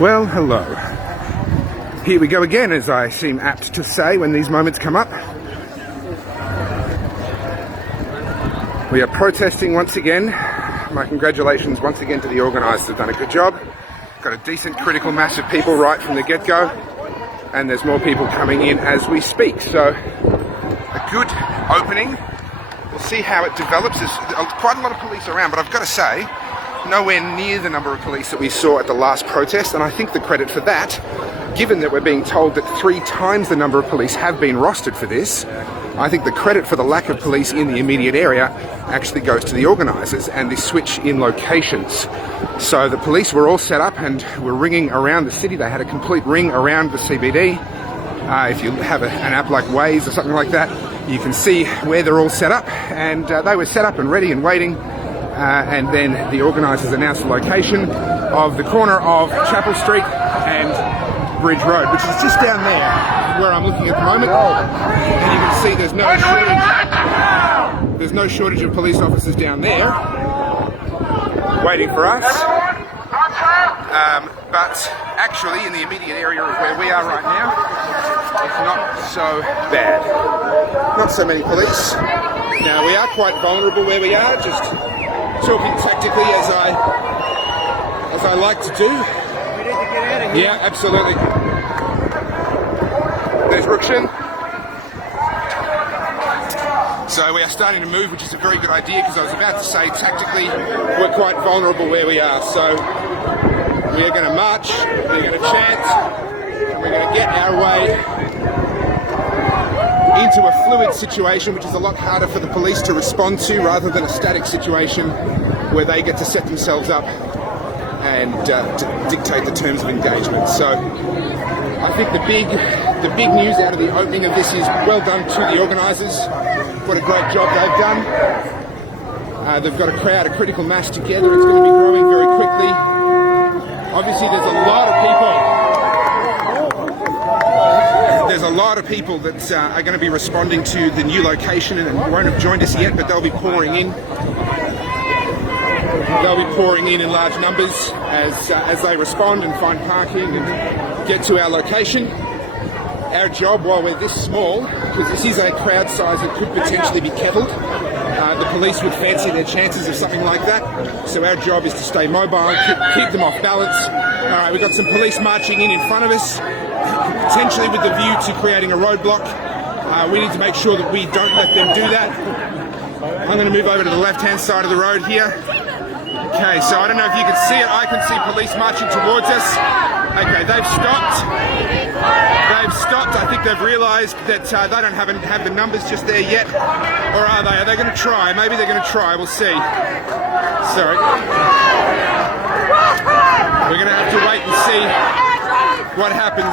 Well, hello. Here we go again, as I seem apt to say when these moments come up. We are protesting once again. My congratulations once again to the organisers. They've done a good job. Got a decent critical mass of people right from the get-go, and there's more people coming in as we speak. So, a good opening. We'll see how it develops. There's quite a lot of police around, but I've got to say, nowhere near the number of police that we saw at the last protest, and I think the credit for that, given that we're being told that 3 times the number of police have been rostered for this, I think the credit for the lack of police in the immediate area actually goes to the organisers and the switch in locations. So the police were all set up and were ringing around the city. They had a complete ring around the CBD. If you have an app like Waze or something like that, you can see where they're all set up, and they were set up and ready and waiting. And then the organisers announced the location of the corner of Chapel Street and Bridge Road, which is just down there where I'm looking at the moment. And you can see there's no shortage of police officers down there waiting for us. But actually in the immediate area of where we are right now, it's not so bad. Not so many police. Now we are quite vulnerable where we are, just talking tactically as I like to do. We need to get out of here. Yeah, absolutely. There's Rukshan. So we are starting to move, which is a very good idea, because I was about to say tactically we're quite vulnerable where we are. So we are going to march, we're going to chant, and we're going to get our way into a fluid situation, which is a lot harder for the police to respond to, rather than a static situation where they get to set themselves up and dictate the terms of engagement. So I think the big news out of the opening of this is well done to the organisers. What a great job they've done. They've got a crowd, a critical mass together. It's going to be growing very quickly. Obviously there's a lot of people that are going to be responding to the new location and won't have joined us yet, but they'll be pouring in. They'll be pouring in large numbers as they respond and find parking and get to our location. Our job, while we're this small, because this is a crowd size that could potentially be kettled, the police would fancy their chances of something like that. So our job is to stay mobile, keep them off balance. All right, we've got some police marching in front of us, potentially with the view to creating a roadblock. We need to make sure that we don't let them do that. I'm going to move over to the left-hand side of the road here. Okay, so I don't know if you can see it. I can see police marching towards us. Okay, they've stopped. I think they've realised that they don't have the numbers just there yet. Or are they? Are they going to try? Maybe they're going to try. We'll see. Sorry. We're going to have to wait and see what happens,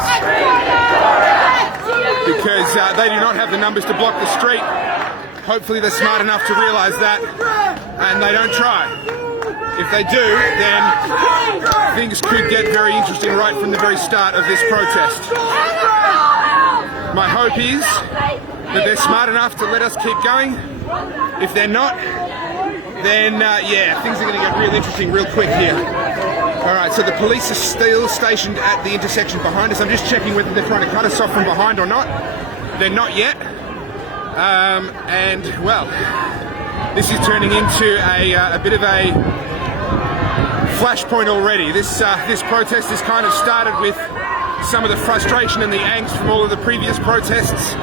because they do not have the numbers to block the street. Hopefully they're smart enough to realise that and they don't try. If they do, then things could get very interesting right from the very start of this protest. My hope is that they're smart enough to let us keep going. If they're not, then yeah, things are going to get real interesting real quick here. Alright, so the police are still stationed at the intersection behind us. I'm just checking whether they're trying to cut us off from behind or not. They're not yet. And, well, this is turning into a bit of a flashpoint already. This protest has kind of started with some of the frustration and the angst from all of the previous protests.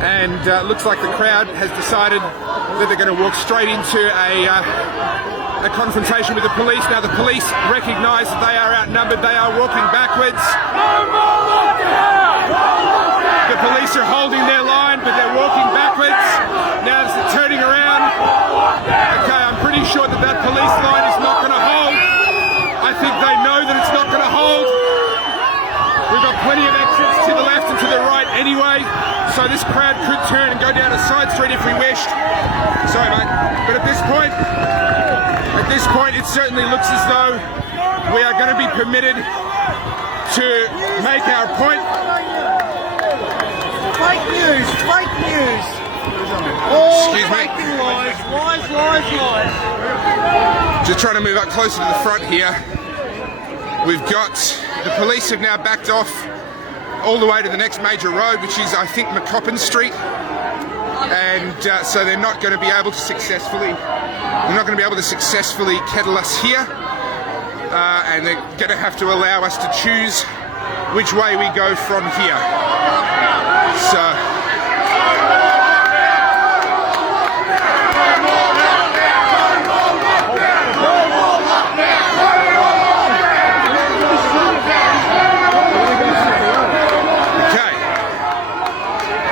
And looks like the crowd has decided that they're going to walk straight into a confrontation with the police. Now the police recognise that they are outnumbered. They are walking backwards. The police are holding their line, but they're walking backwards. Now it's turning around. Okay, I'm pretty sure that police line is not going to hold. I think they know that it's not going to hold. We've got plenty of exits to the left and to the right anyway, so this crowd could turn and go down a side street if we wished. Sorry, mate. But at this point, it certainly looks as though we are going to be permitted to make our point. Fake news, fake news. Excuse me. Lies. Just trying to move up closer to the front here. We've got, the police have now backed off all the way to the next major road, which is, I think, McCoppin Street. And so they're not going to be able to successfully, kettle us here. And they're going to have to allow us to choose which way we go from here. So...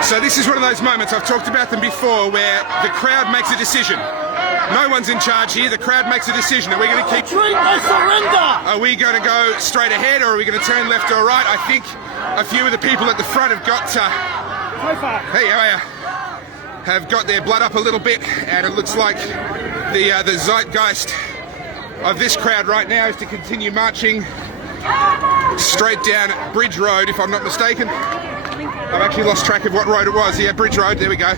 So this is one of those moments, I've talked about them before, where the crowd makes a decision. No one's in charge here, the crowd makes a decision. Are we going to keep... Are we going to go straight ahead, or are we going to turn left or right? I think a few of the people at the front have got... Hey, how are you? Have got their blood up a little bit, and it looks like the zeitgeist of this crowd right now is to continue marching straight down Bridge Road, if I'm not mistaken. I've actually lost track of what road it was. Yeah, Bridge Road, there we go.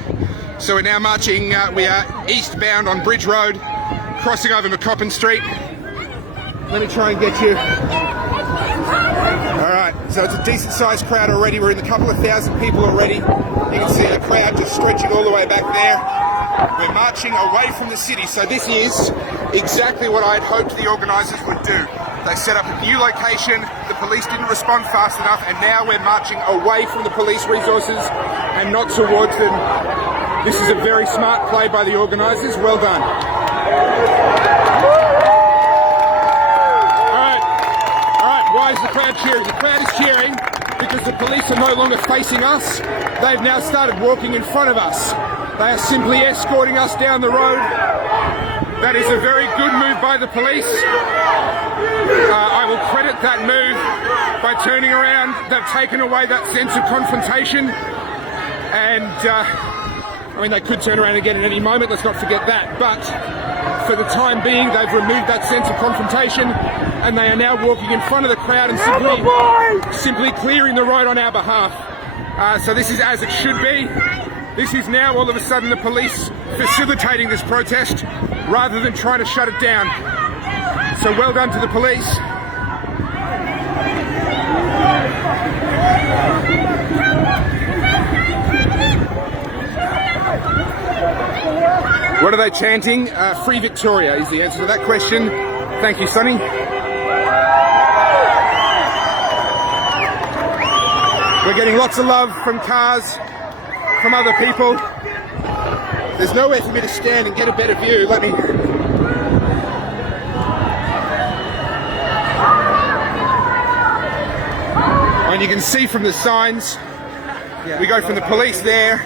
So we're now marching, we are eastbound on Bridge Road, crossing over McCoppin Street. Let me try and get you. Alright, so it's a decent sized crowd already. We're in a couple of thousand people already. You can see the crowd just stretching all the way back there. We're marching away from the city, so this is exactly what I had hoped the organisers would do. They set up a new location, the police didn't respond fast enough, and now we're marching away from the police resources and not towards them. This is a very smart play by the organisers, well done. Alright, why is the crowd cheering? The crowd is cheering because the police are no longer facing us, they've now started walking in front of us. They are simply escorting us down the road. That is a very good move by the police. I will credit that move by turning around. They've taken away that sense of confrontation. And, I mean, they could turn around again at any moment, let's not forget that. But for the time being, they've removed that sense of confrontation, and they are now walking in front of the crowd and simply clearing the road on our behalf. So this is as it should be. This is now all of a sudden the police facilitating this protest rather than trying to shut it down. So well done to the police. What are they chanting? Free Victoria is the answer to that question. Thank you, Sonny. We're getting lots of love from cars, from other people. There's nowhere for me to stand and get a better view. Let me... And you can see from the signs, we go from the police there,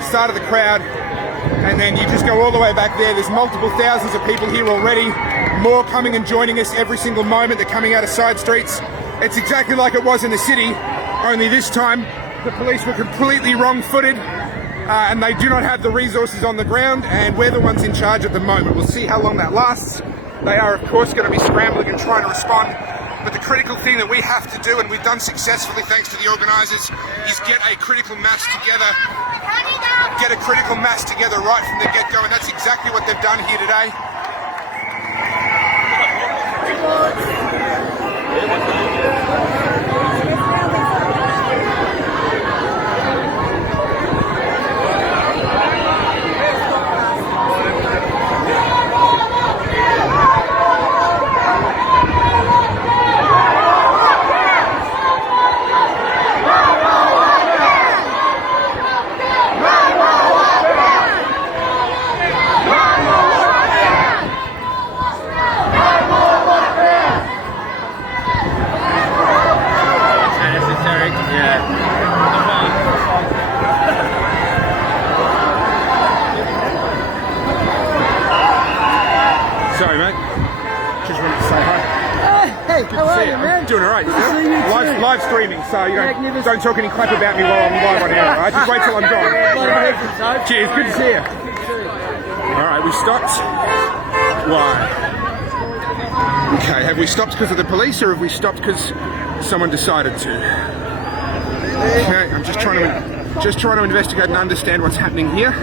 start of the crowd, and then you just go all the way back there. There's multiple thousands of people here already, more coming and joining us every single moment. They're coming out of side streets. It's exactly like it was in the city, only this time the police were completely wrong-footed, and they do not have the resources on the ground, and we're the ones in charge at the moment. We'll see how long that lasts. They are, of course, going to be scrambling and trying to respond. But the critical thing that we have to do, and we've done successfully thanks to the organisers, is get a critical mass together. Get a critical mass together right from the get-go, and that's exactly what they've done here today. Sorry, mate. Just wanted to say hi. Hey, how are you, man? I'm doing all right. Live streaming, so you don't talk any crap about me while I'm live on air. All right? Just wait till I'm gone. Right. Cheers. Good to see you. All right, we stopped. Why? Okay, have we stopped because of the police, or have we stopped because someone decided to? Okay, I'm just trying to investigate and understand what's happening here.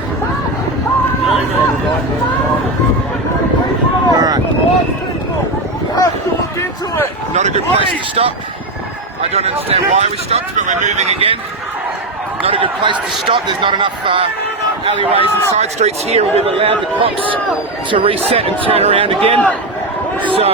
Alright. You have to look into it. Not a good place to stop. I don't understand why we stopped, but we're moving again. Not a good place to stop. There's not enough alleyways and side streets here, and we've allowed the cops to reset and turn around again. So,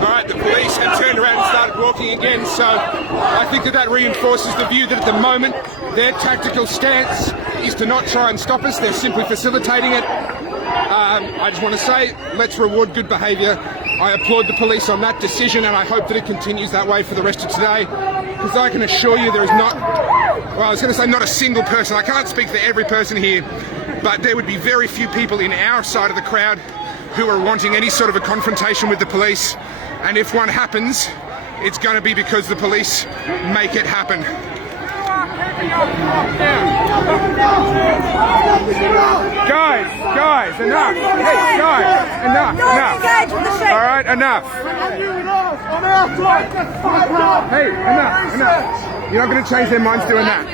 alright, the police have turned around and started walking again, so I think that reinforces the view that at the moment their tactical stance is to not try and stop us. They're simply facilitating it. I just want to say, let's reward good behaviour. I applaud the police on that decision, and I hope that it continues that way for the rest of today, because I can assure you there is not, well, I was going to say not a single person, I can't speak for every person here, but there would be very few people in our side of the crowd who are wanting any sort of a confrontation with the police, and if one happens, it's going to be because the police make it happen. Guys, enough. Hey, guys, enough. Alright, enough. Hey, enough. You're not going to change their minds doing that.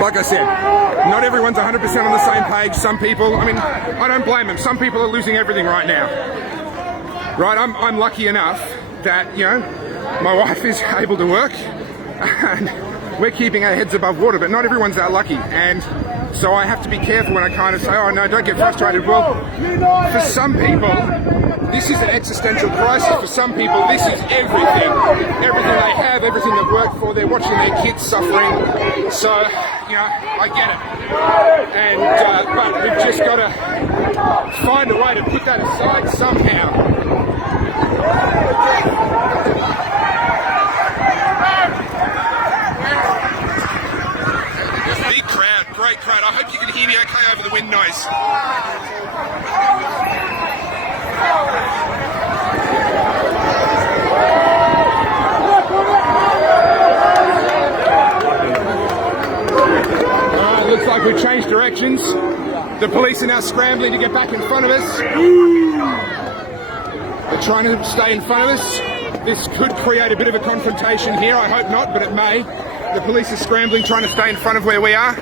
Like I said, not everyone's 100% on the same page. Some people, I mean, I don't blame them. Some people are losing everything right now. Right, I'm lucky enough that, you know, my wife is able to work and we're keeping our heads above water, but not everyone's that lucky. And so I have to be careful when I kind of say, oh no, don't get frustrated. Well, for some people, this is an existential crisis. For some people, this is everything. Everything they have, everything they've worked for. They're watching their kids suffering. So, you know, I get it. And, but we've just got to find a way to put that aside somehow. Big crowd, great crowd. I hope you can hear me okay over the wind noise. Looks like we've changed directions. The police are now scrambling to get back in front of us. They're trying to stay in front of us. This could create a bit of a confrontation here. I hope not, but it may. The police are scrambling, trying to stay in front of where we are.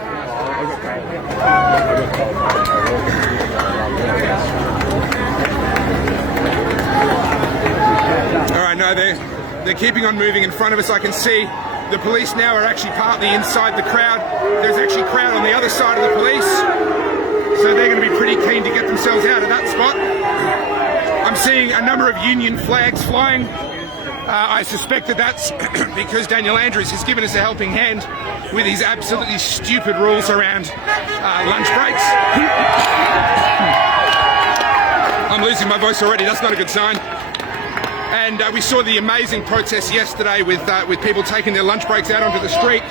Alright, no, they're keeping on moving in front of us. I can see the police now are actually partly inside the crowd. There's actually a crowd on the other side of the police. So they're going to be pretty keen to get themselves out of that spot. I'm seeing a number of union flags flying. I suspect that that's because Daniel Andrews has given us a helping hand with his absolutely stupid rules around lunch breaks. I'm losing my voice already, that's not a good sign. And we saw the amazing protests yesterday with people taking their lunch breaks out onto the street,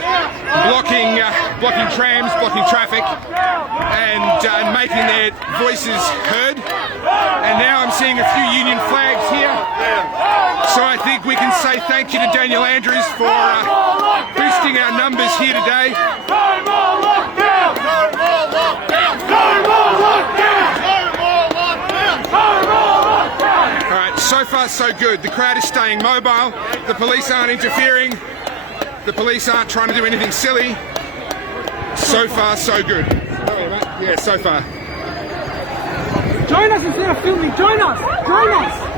blocking trams, blocking traffic, and making their voices heard. And now I'm seeing a few union flags here. So I think we can say thank you to Daniel Andrews for boosting our numbers here today. Alright, so far so good. The crowd is staying mobile. The police aren't interfering. The police aren't trying to do anything silly. So far so good. Yeah, so far. Join us instead of filming. Join us. Join us.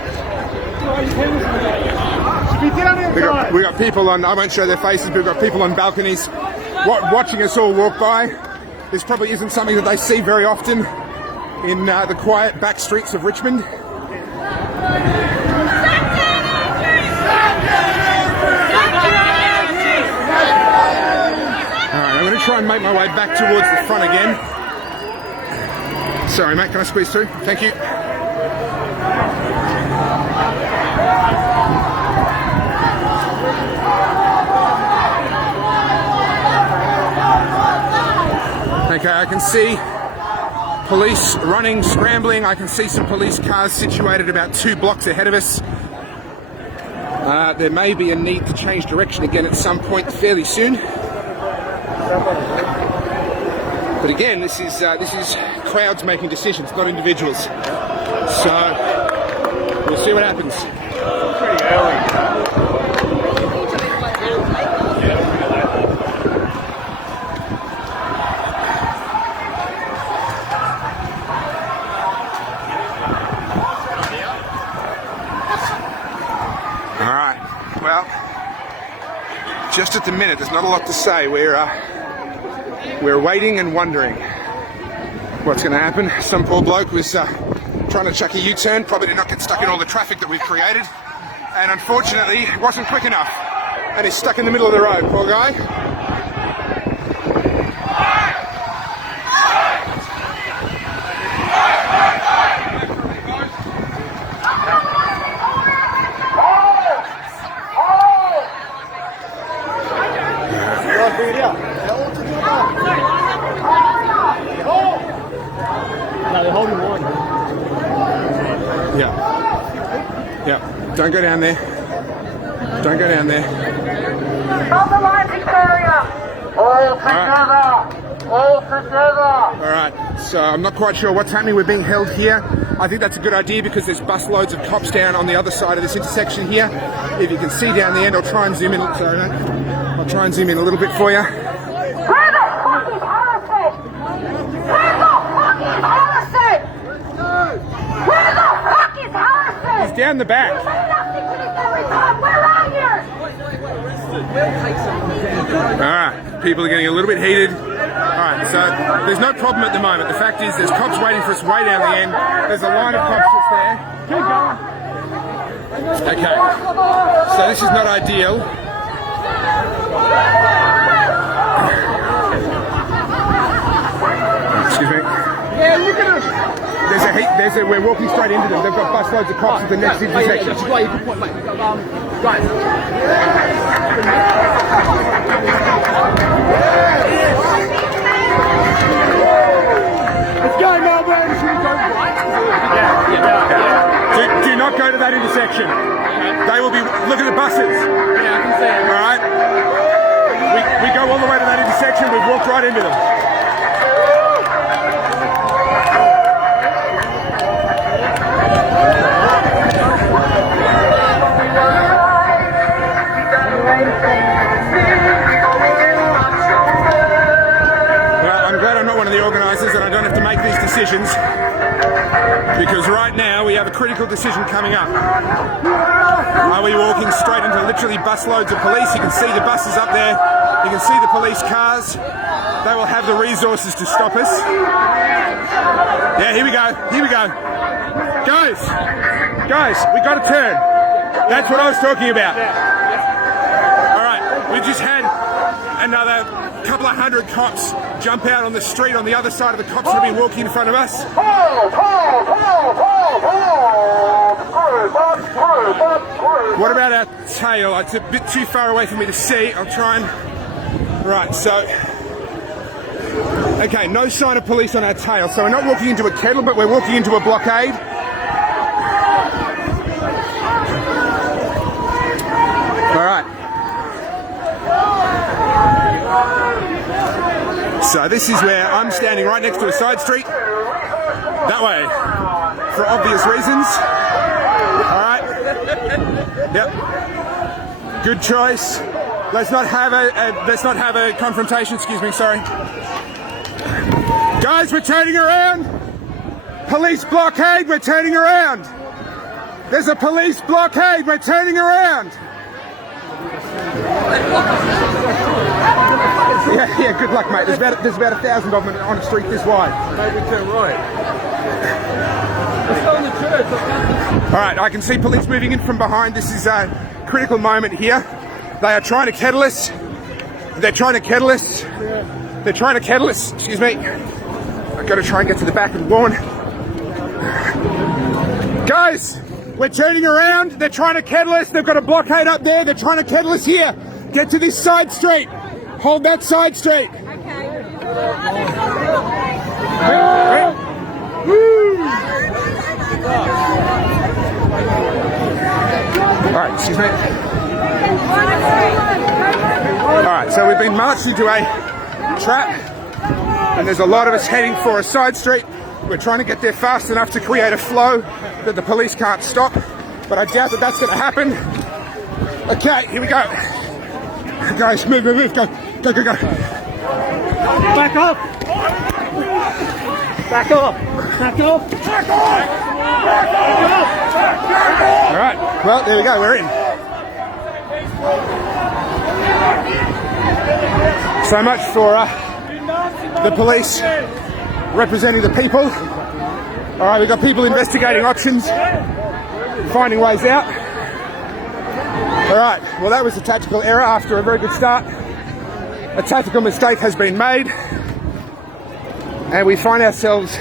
We got people on, I won't show their faces, but we've got people on balconies watching us all walk by. This probably isn't something that they see very often in the quiet back streets of Richmond. Alright, I'm going to try and make my way back towards the front again. Sorry mate, can I squeeze through? Thank you. Okay, I can see police running, scrambling. I can see some police cars situated about 2 blocks ahead of us. There may be a need to change direction again at some point fairly soon. But again, this is crowds making decisions, not individuals. So we'll see what happens. Pretty early. Well, just at the minute, there's not a lot to say. We're waiting and wondering what's going to happen. Some poor bloke was trying to chuck a U-turn, probably did not get stuck in all the traffic that we've created, and unfortunately it wasn't quick enough, and he's stuck in the middle of the road, poor guy. Yeah. Don't go down there. Don't go down there. Stop the line, Victoria! All together! All together! Alright, so I'm not quite sure what's happening. We're being held here. I think that's a good idea because there's busloads of cops down on the other side of this intersection here. If you can see down the end, I'll try and zoom in. Sorry, mate. I'll try and zoom in a little bit for you. Where the fuck is Harrison? Where the fuck is Harrison? Where the fuck is Harrison? He's down the back. You say nothing to this every time. Where are you? Alright, people are getting a little bit heated. Alright, so there's no problem at the moment. The fact is there's cops waiting for us way down the end. There's a line of cops just there. Okay, so this is not ideal. Excuse me. Yeah, look at him. We're walking straight into them. They've got busloads of cops at the next intersection. That's why you can point, mate. Right. Let's go, Melbourne. Should we go right? Yeah. Do not go to that intersection. They will be. Look at the buses. Yeah, I can see it. All right. We go all the way to that intersection. We've walked right into them. And I don't have to make these decisions because right now we have a critical decision coming up. Are we walking straight into literally busloads of police? You can see the buses up there. You can see the police cars. They will have the resources to stop us. Yeah, here we go. Here we go. Guys, we got to turn. That's what I was talking about. All right, we just had another couple of hundred cops jump out on the street on the other side of the cops that have been walking in front of us. What about our tail? It's a bit too far away for me to see. I'll try and... Right, so... Okay, no sign of police on our tail. So we're not walking into a kettle, but we're walking into a blockade. All right. So this is where I'm standing right next to a side street. That way. For obvious reasons. Alright. Yep. Good choice. Let's not have a confrontation, excuse me, sorry. Guys, we're turning around. Police blockade, we're turning around. There's a police blockade, we're turning around. Yeah, good luck, mate. There's about 1,000 of them on a street this wide. Maybe turn right. Let's go in the church. Alright, I can see police moving in from behind. This is a critical moment here. They are trying to kettle us. They're trying to kettle us. They're trying to kettle us. Excuse me. I've got to try and get to the back of the lawn. Guys, we're turning around. They're trying to kettle us. They've got a blockade up there. They're trying to kettle us here. Get to this side street. Hold that side street. Alright, excuse me. Alright, so we've been marched into a trap and there's a lot of us heading for a side street. We're trying to get there fast enough to create a flow that the police can't stop, but I doubt that that's going to happen. Okay, here we go. Guys, move, go. Go. Back up. Alright, well, there we go, we're in. So much for the police representing the people. All right, we've got people investigating options, finding ways out. All right, well, that was a tactical error after a very good start. A tactical mistake has been made, and we find ourselves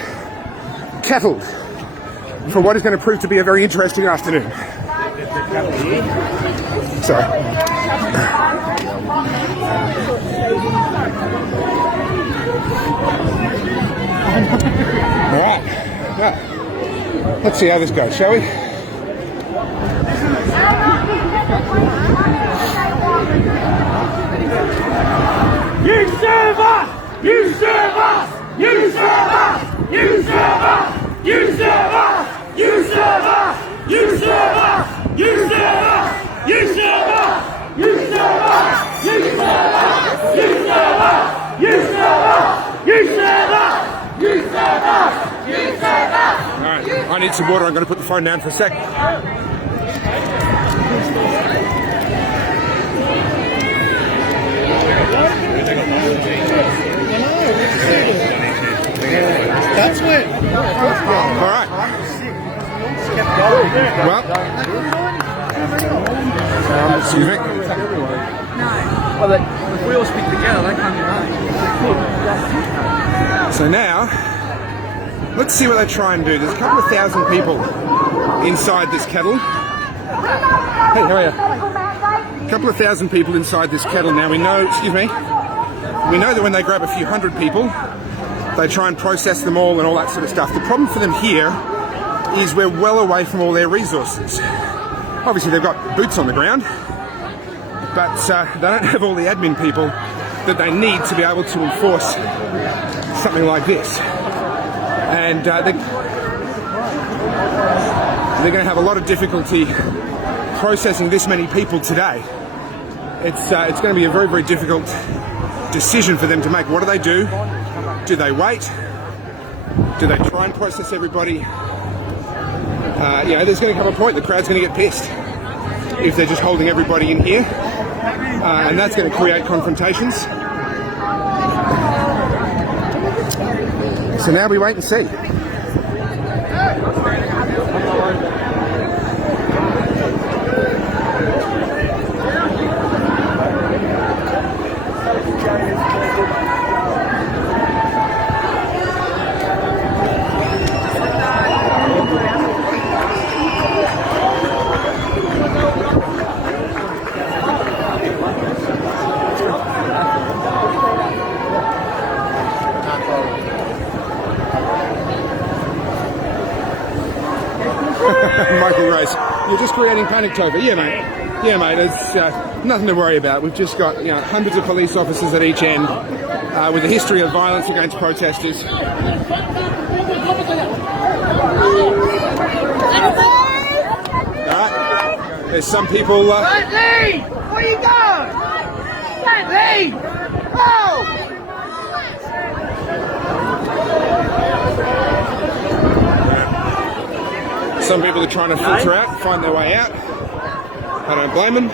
kettled for what is going to prove to be a very interesting afternoon. Sorry. All right. Now, let's see how this goes, shall we? You serve us! You serve us! You serve us! You serve us! You serve us! You serve us! You serve us! You serve us! You serve us! You serve us! You serve us! You serve us! You serve us! You serve us! You serve us! You serve us! All right, I need some water. I'm going to put the phone down for a sec. That's it. All right. Well, excuse me. Well, if we all speak together, they can't do that. So now, let's see what they try and do. There's a couple of thousand people inside this kettle. Hey, how are you? A couple of thousand people inside this kettle now. We know, we know that when they grab a few hundred people, they try and process them all and all that sort of stuff. The problem for them here is we're well away from all their resources. Obviously they've got boots on the ground, but they don't have all the admin people that they need to be able to enforce something like this. And they're going to have a lot of difficulty processing this many people today. It's going to be a very, very difficult decision for them to make. What do they do? Do they wait? Do they try and process everybody? There's going to come a point the crowd's going to get pissed if they're just holding everybody in here, and that's going to create confrontations. So now we wait and see. Michael Grace, you're just creating panic, Tova. Yeah, mate. Yeah, mate. It's nothing to worry about. We've just got hundreds of police officers at each end with a history of violence against protesters. All right. There's some people. Don't leave! Where you going? Don't leave! Oh! Some people are trying to filter out, find their way out. I don't blame them.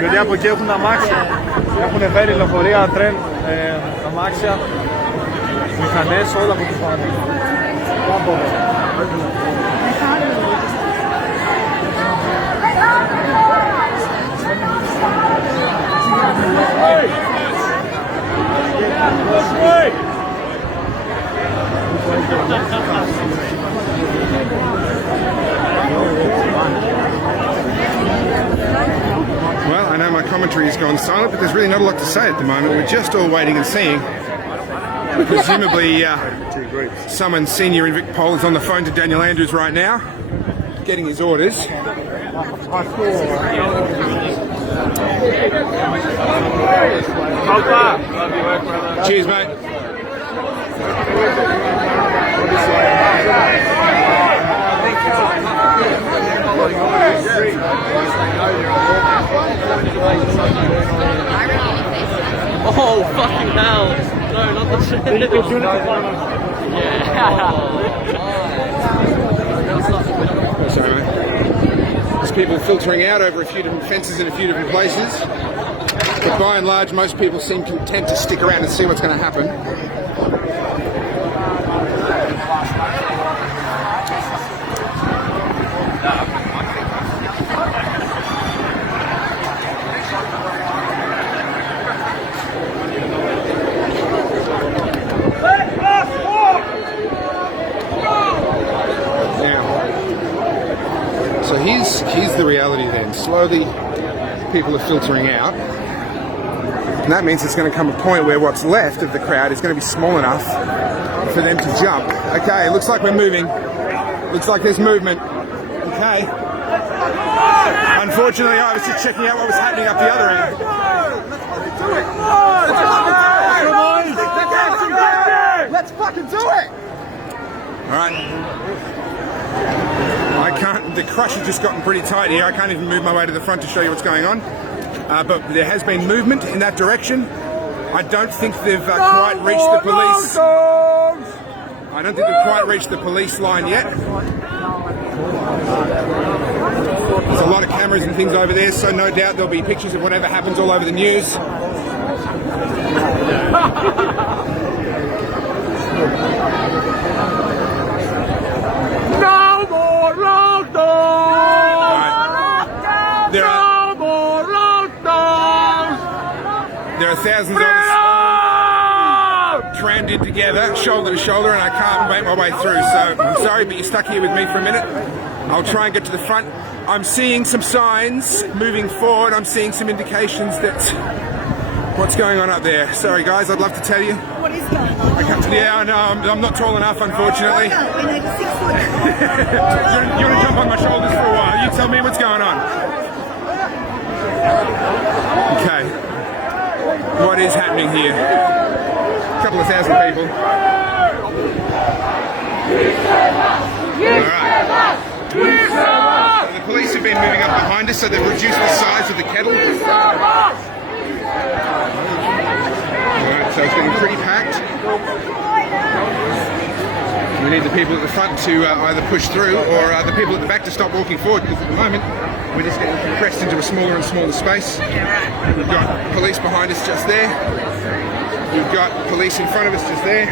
Γιατί από εκεί έχουν αμάξια, έχουν φέρει λεωφορεία, τρέν, αμάξια, μηχανές, όλα από τους πάνω. Well, I know my commentary has gone silent, but there's really not a lot to say at the moment. We're just all waiting and seeing. Presumably, someone senior in Vic Pol is on the phone to Daniel Andrews right now, getting his orders. Cheers, mate. Oh, fucking hell. No, not the shit. Sorry, mate. There's people filtering out over a few different fences in a few different places. But by and large, most people seem content to stick around and see what's going to happen. So here's the reality then. Slowly, people are filtering out. And that means it's going to come a point where what's left of the crowd is going to be small enough for them to jump. Okay, it looks like we're moving. Looks like there's movement. Okay. Unfortunately, I was just checking out what was happening up the other end. Let's fucking do it! Alright. I can't, the crush has just gotten pretty tight here. I can't even move my way to the front to show you what's going on. But there has been movement in that direction. I don't think they've quite reached the police. I don't think they've quite reached the police line yet. There's a lot of cameras and things over there, so no doubt there'll be pictures of whatever happens all over the news. No more lockdowns! No more lockdowns! There are thousands of us crammed in together, shoulder to shoulder, and I can't make my way through. So I'm sorry, but you're stuck here with me for a minute. I'll try and get to the front. I'm seeing some signs moving forward. I'm seeing some indications that what's going on up there. Sorry guys, I'd love to tell you. What is going on? Yeah, I know, I'm not tall enough, unfortunately. We're like 6 foot. You want to jump on my shoulders for a while? You tell me what's going on. Okay. What is happening here? A couple of thousand people. Alright. The police have been moving up behind us, so they've reduced the size of the kettle. Alright, so it's getting pretty packed. We need the people at the front to either push through or the people at the back to stop walking forward, because at the moment we're just getting compressed into a smaller and smaller space. We've got police behind us just there. We've got police in front of us just there.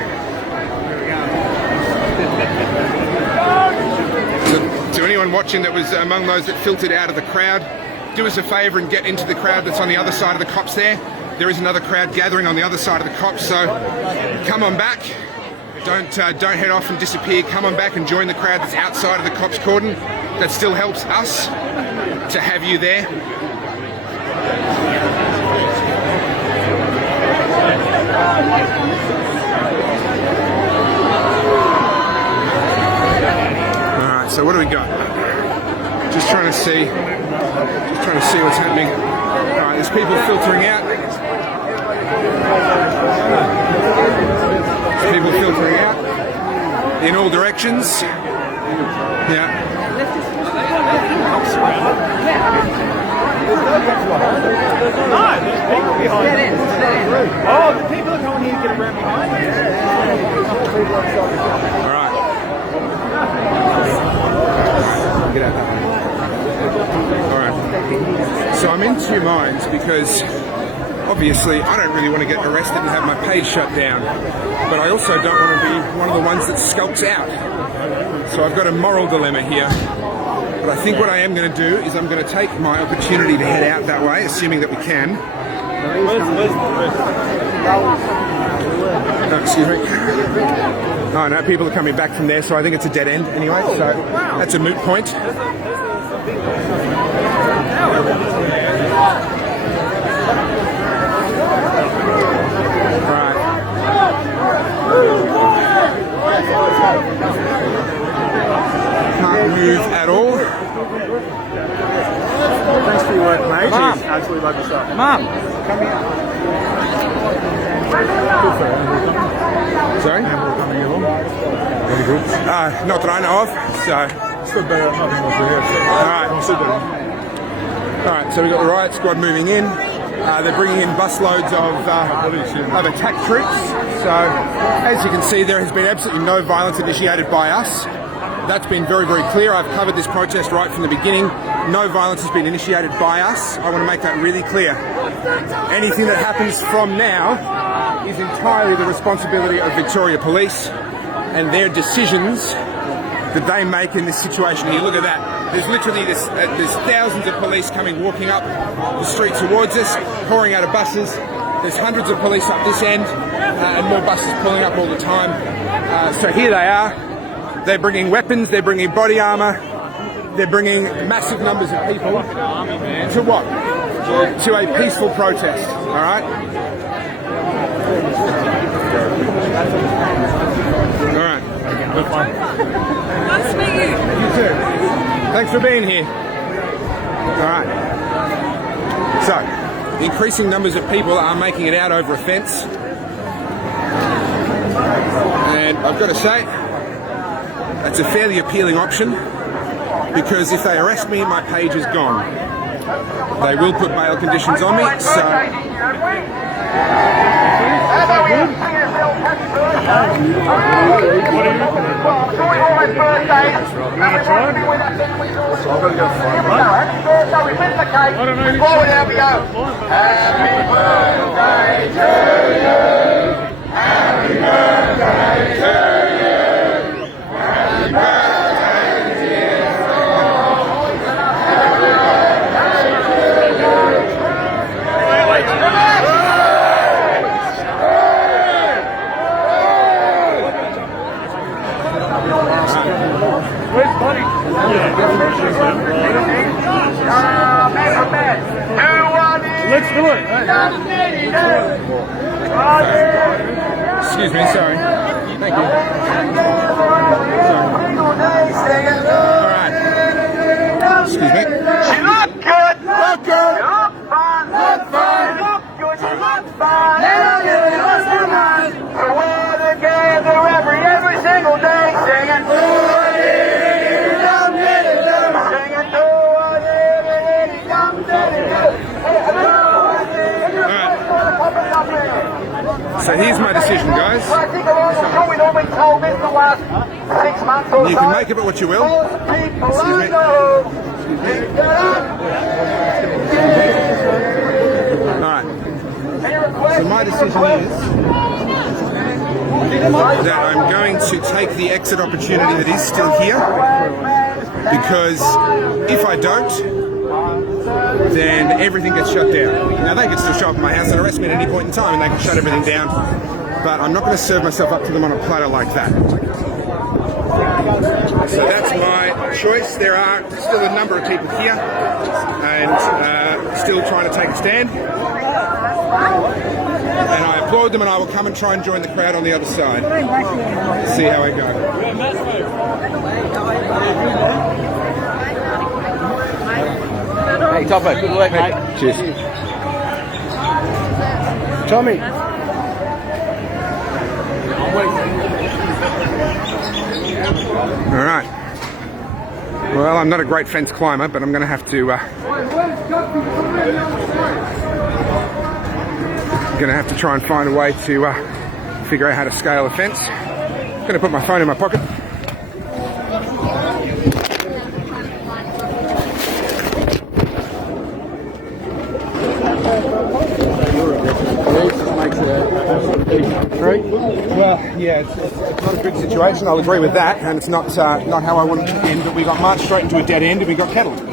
So, to anyone watching that was among those that filtered out of the crowd, do us a favour and get into the crowd that's on the other side of the cops there. There is another crowd gathering on the other side of the cops, so come on back. Don't head off and disappear. Come on back and join the crowd that's outside of the cops' cordon. That still helps us to have you there. Alright, so what do we got? Just trying to see what's happening. Alright, there's people filtering out. There's people filtering out in all directions. Yeah. Oh, the people are coming here to get around behind. All right. Get out that way. All right. So I'm in two minds because obviously I don't really want to get arrested and have my page shut down, but I also don't want to be one of the ones that skulks out. So I've got a moral dilemma here. But I think what I am going to do is I'm going to take my opportunity to head out that way, assuming that we can. Oh, excuse me. Oh no, people are coming back from there, so I think it's a dead end anyway, so that's a moot point. Right. Can't move at all. Thanks for your work, mate. Mom. Absolutely love your stuff. Mom, Come here. Sorry? Coming along. Not that I know of, so Still better than nothing over here. Alright. Don't sit there. Alright, so we've got the riot squad moving in. They're bringing in busloads of attack troops. So, as you can see, there has been absolutely no violence initiated by us. That's been very, very clear. I've covered this protest right from the beginning. No violence has been initiated by us. I want to make that really clear. Anything that happens from now is entirely the responsibility of Victoria Police and their decisions that they make in this situation here. Look at that. There's literally there's thousands of police walking up the street towards us, pouring out of buses. There's hundreds of police up this end and more buses pulling up all the time. So here they are. They're bringing weapons, they're bringing body armour, they're bringing massive numbers of people to what? To a peaceful protest, alright? Alright. Nice to meet you. You too. Thanks for being here. Alright. So, increasing numbers of people are making it out over a fence. And I've got to say, that's a fairly appealing option, because if they arrest me, my page is gone. They will put bail conditions on me, so... Let's do it. Excuse me, sorry. Thank you. Alright. Excuse me. She looked good. Look good. She looked fine. Look fine. She looked good. She looked fine. They lost their minds. So we're together every single day singing. So here's my decision, guys. You can make of it what you will. Excuse me. Alright. So my decision is that I'm going to take the exit opportunity that is still here, because if I don't, then everything gets shut down. Now they can still show up at my house and arrest me at any point in time and they can shut everything down, but I'm not going to serve myself up to them on a platter like that. So that's my choice. There are still a number of people here and still trying to take a stand, and I applaud them, and I will come and try and join the crowd on the other side. See how I go. Hey, Topo, good work, mate. Cheers. Tommy. All right. Well, I'm not a great fence climber, but I'm going to have to try and find a way to figure out how to scale a fence. I'm going to put my phone in my pocket. Well, yeah, it's not a good situation. I'll agree with that, and it's not how I wanted to end. But we got marched straight into a dead end, and we got kettled. For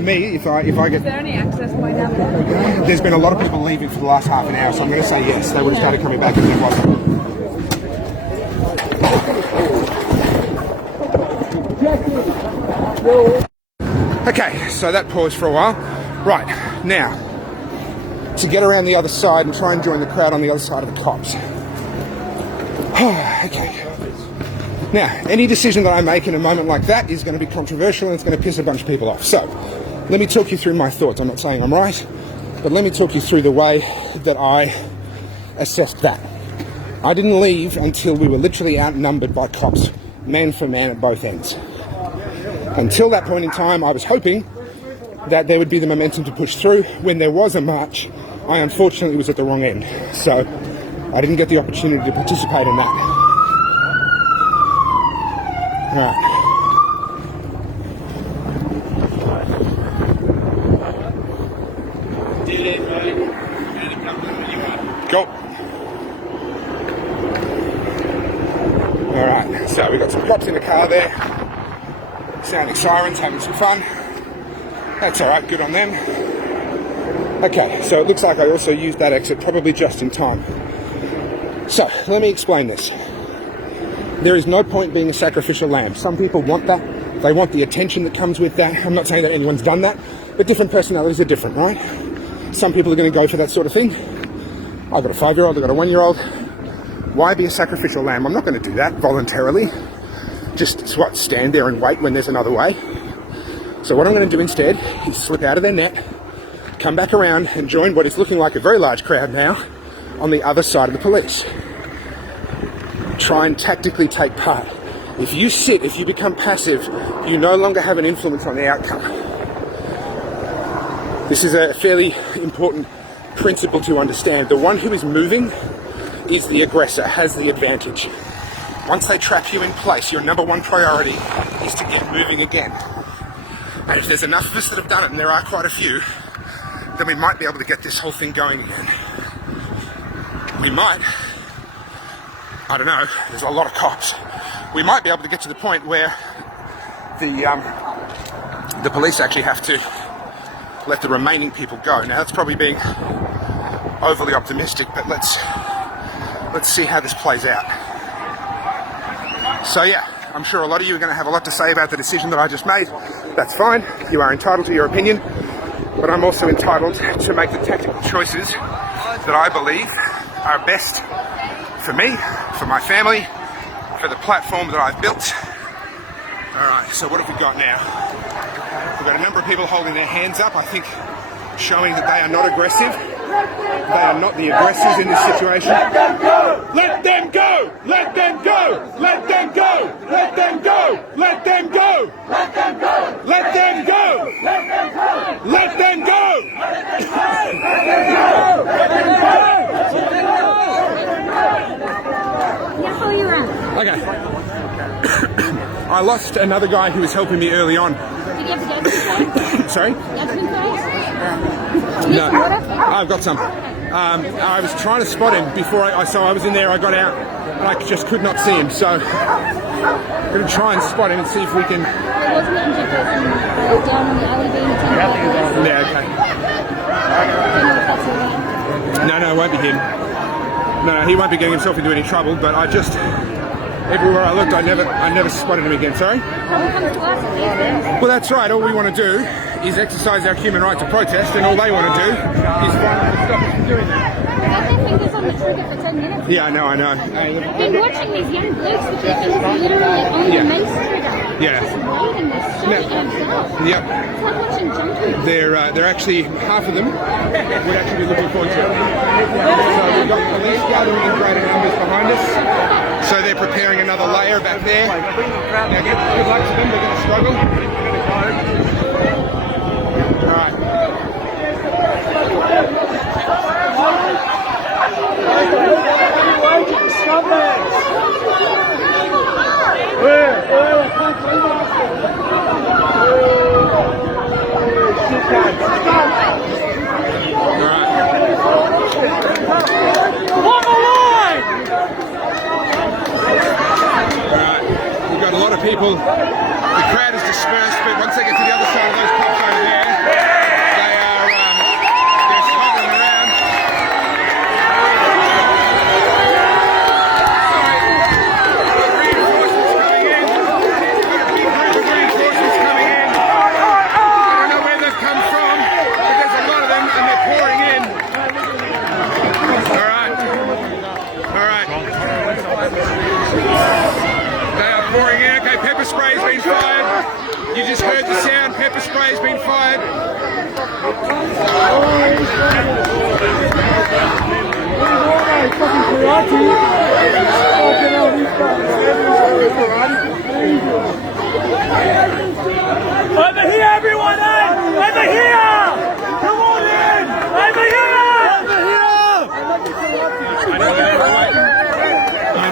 me, if I get, Is there any access point down there? there's been a lot of people leaving for the last half an hour, so I'm going to say yes. They would have started coming back if there wasn't. Okay, so that paused for a while. Right, now, to get around the other side and try and join the crowd on the other side of the cops. Okay. Now, any decision that I make in a moment like that is going to be controversial and it's going to piss a bunch of people off. So, let me talk you through my thoughts. I'm not saying I'm right, but let me talk you through the way that I assessed that. I didn't leave until we were literally outnumbered by cops man for man at both ends. Until that point in time, I was hoping that there would be the momentum to push through. When there was a march, I unfortunately was at the wrong end, so I didn't get the opportunity to participate in that. All right. Go. All right, so we've got some cops in the car there, sounding sirens, having some fun. That's all right, good on them. Okay, so it looks like I also used that exit probably just in time. So, let me explain this. There is no point being a sacrificial lamb. Some people want that. They want the attention that comes with that. I'm not saying that anyone's done that, but different personalities are different, right? Some people are going to go for that sort of thing. I've got a 5-year-old, I've got a 1-year-old. Why be a sacrificial lamb? I'm not going to do that voluntarily. Just stand there and wait when there's another way. So what I'm going to do instead is slip out of their net, come back around and join what is looking like a very large crowd now on the other side of the police. Try and tactically take part. If you sit, if you become passive, you no longer have an influence on the outcome. This is a fairly important principle to understand. The one who is moving is the aggressor, has the advantage. Once they trap you in place, your number one priority is to get moving again. And if there's enough of us that have done it, and there are quite a few, then we might be able to get this whole thing going again. We might, I don't know, there's a lot of cops. We might be able to get to the point where the police actually have to let the remaining people go. Now that's probably being overly optimistic, but let's see how this plays out. So yeah, I'm sure a lot of you are going to have a lot to say about the decision that I just made. That's fine, you are entitled to your opinion, but I'm also entitled to make the tactical choices that I believe are best for me, for my family, for the platform that I've built. Alright, so what have we got now? We've got a number of people holding their hands up, I think showing that they are not aggressive. They are not the aggressors in this situation. Let them go! Let them go! Let them go! Let them go! Let them go! Let them go! Let them go! Let them go! Let them go! Let them go! Okay. I lost another guy who was helping me early on. Did you have the judgment? Sorry? Judgment? No, I've got some. I was trying to spot him before I was in there, I got out, and I just could not see him, so I'm going to try and spot him and see if we can... There was an injured person down in the alley being attended. Yeah, okay. No, it won't be him. No, he won't be getting himself into any trouble, but I just... Everywhere I looked, I never spotted him again. Sorry? Well, that's right. All we want to do is exercise our human right to protest, and all they want to do is find to stop us from doing that. They've got their fingers on the trigger for 10 minutes. Yeah, I know. I've been watching these young blokes with their fingers literally on the mace trigger. Yeah. Just waiting, they're shooting themselves. Yep. It's like watching junkies. They're actually, half of them would actually be looking forward to it. So we've got police gathering in greater numbers behind us. So they're preparing another layer back there. Now good luck to them, they're going to struggle. Alright. People, the crowd is dispersed, but once they get to the other side of those cops over there, they're smuggling around. Reinforcements coming in. I don't know where they've come from, but there's a lot of them and they're pouring in. Alright. They are pouring in. Okay, pepper spray's been fired. You just heard the sound. Pepper spray's been fired. Fucking karate. Over here, everyone, eh? Over here! Come on in! Over here! Over here!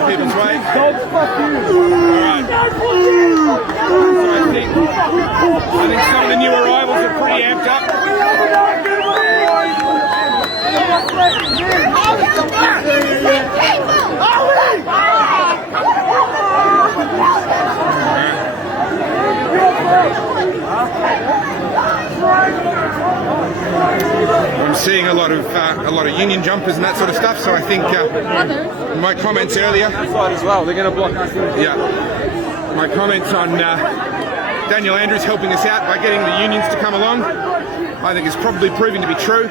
People's way. Dogs, fuck you! I think some of the new arrivals are pretty amped up. I'm seeing a lot of union jumpers and that sort of stuff. So I think my comments earlier. As well, they're going to block us. Yeah, my comments on Daniel Andrews helping us out by getting the unions to come along, I think is probably proving to be true.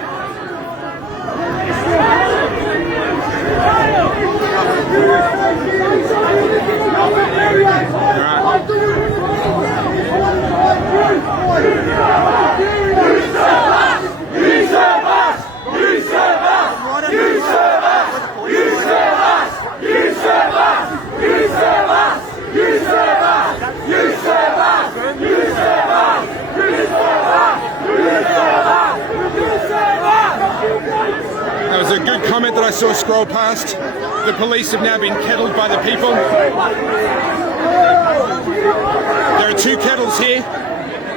That was a good comment that I saw scroll past. The police have now been kettled by the people. There are two kettles here.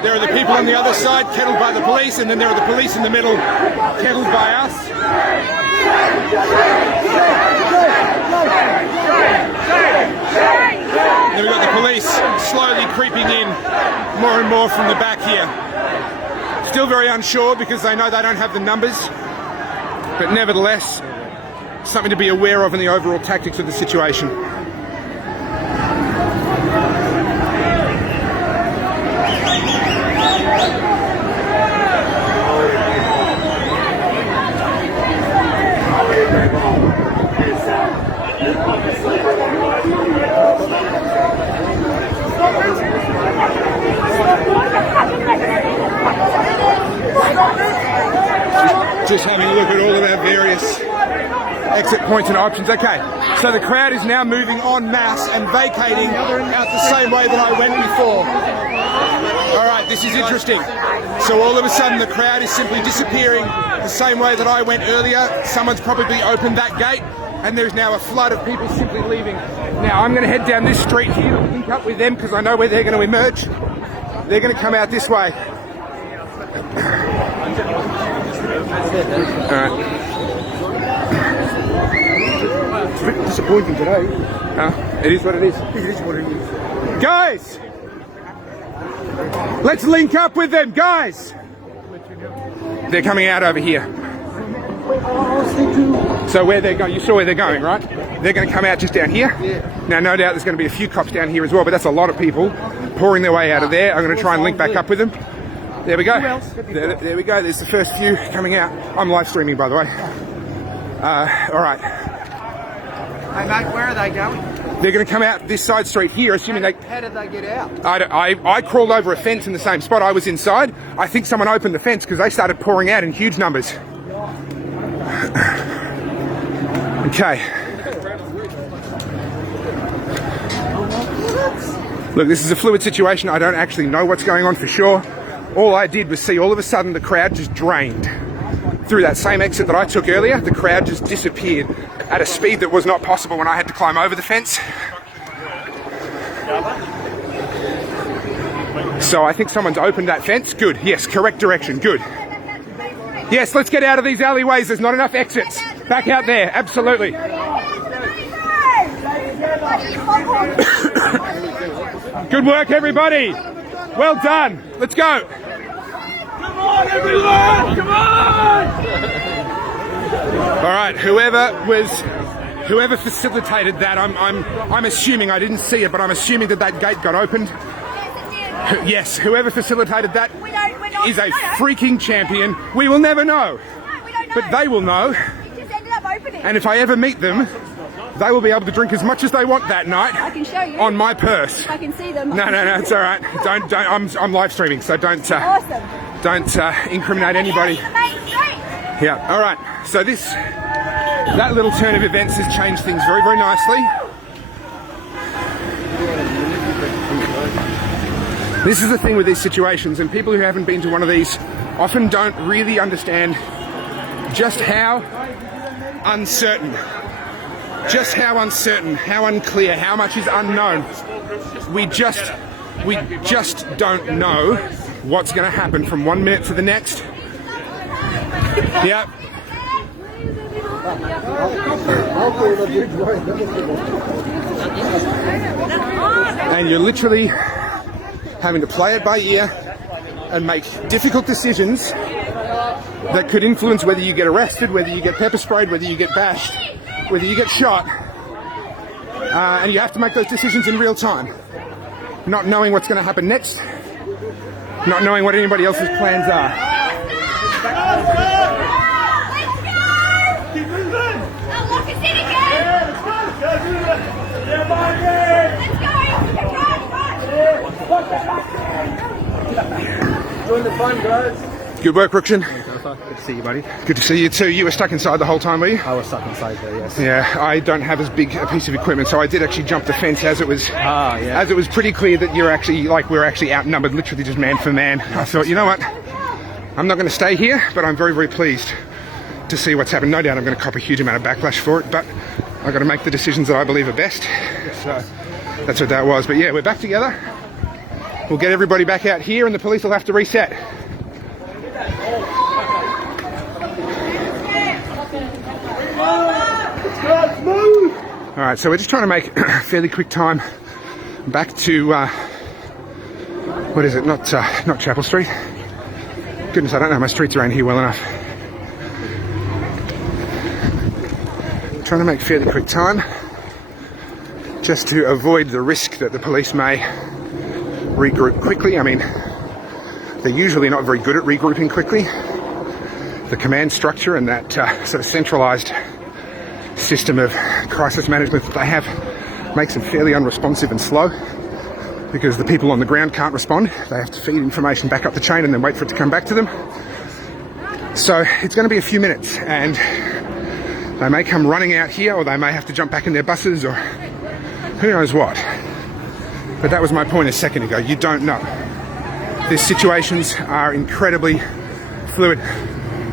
There are the people on the other side kettled by the police, and then there are the police in the middle kettled by us. Then we've got the police slowly creeping in more and more from the back here. Still very unsure because they know they don't have the numbers, but nevertheless, something to be aware of in the overall tactics of the situation. Just having a look at all of our various exit points and options. Okay, so the crowd is now moving en masse and vacating out the same way that I went before. All right, this is interesting. So all of a sudden the crowd is simply disappearing the same way that I went earlier. Someone's probably opened that gate and there's now a flood of people simply leaving. Now I'm going to head down this street here to link up with them because I know where they're going to emerge. They're going to come out this way. Alright. It's a bit disappointing today. It is what it is. It is what it is. Guys! Let's link up with them, guys! They're coming out over here. So where they're going, you saw where they're going, right? They're going to come out just down here. Now, no doubt there's going to be a few cops down here as well, but that's a lot of people pouring their way out of there. I'm going to try and link back up with them. There we go. There we go. There's the first few coming out. I'm live streaming, by the way. All right. Hey mate, where are they going? They're going to come out this side street here, assuming they... How did they get out? I crawled over a fence in the same spot. I was inside. I think someone opened the fence because they started pouring out in huge numbers. Okay. Look, this is a fluid situation. I don't actually know what's going on for sure. All I did was see all of a sudden the crowd just drained. Through that same exit that I took earlier, the crowd just disappeared at a speed that was not possible when I had to climb over the fence. So I think someone's opened that fence. Good. Yes, correct direction. Good. Yes, let's get out of these alleyways. There's not enough exits. Back out there. Absolutely. Good work, everybody. Well done. Let's go. Come on, everyone! Come on! All right, whoever facilitated that, I'm assuming, I didn't see it, but I'm assuming that gate got opened. Yes, whoever facilitated that is a freaking champion. We will never know. No, we don't know. But they will know. It just ended up opening. And if I ever meet them, they will be able to drink as much as they want that night. I can show you. On my purse. I can see them. No, it's all right. Don't. I'm live streaming, so don't. Awesome. Don't incriminate anybody. Yeah. All right. So that little turn of events has changed things very, very nicely. This is the thing with these situations, and people who haven't been to one of these often don't really understand just how uncertain, how unclear, how much is unknown. We just don't know what's going to happen from 1 minute to the next. Yep. And you're literally having to play it by ear and make difficult decisions that could influence whether you get arrested, whether you get pepper sprayed, whether you get bashed, whether you get shot. And you have to make those decisions in real time. Not knowing what's going to happen next, not knowing what anybody else's plans are. Join the fun, guys. Good work, Rukshan. Good to see you, buddy. Good to see you too. You were stuck inside the whole time, were you? I was stuck inside there, yes. Yeah, I don't have as big a piece of equipment, so I did actually jump the fence as it was as it was pretty clear that we're actually outnumbered, literally just man for man. I thought, you know what? I'm not going to stay here, but I'm very, very pleased to see what's happened. No doubt I'm going to cop a huge amount of backlash for it, but I've got to make the decisions that I believe are best. So that's what that was. But yeah, we're back together. We'll get everybody back out here and the police will have to reset. Alright, so we're just trying to make a fairly quick time back to, what is it, not Chapel Street. Goodness, I don't know my streets around here well enough. Trying to make fairly quick time just to avoid the risk that the police may regroup quickly. I mean, they're usually not very good at regrouping quickly. The command structure and that sort of centralised system of crisis management that they have makes them fairly unresponsive and slow because the people on the ground can't respond. They have to feed information back up the chain and then wait for it to come back to them. So it's going to be a few minutes and they may come running out here or they may have to jump back in their buses or who knows what. But that was my point a second ago. You don't know. These situations are incredibly fluid.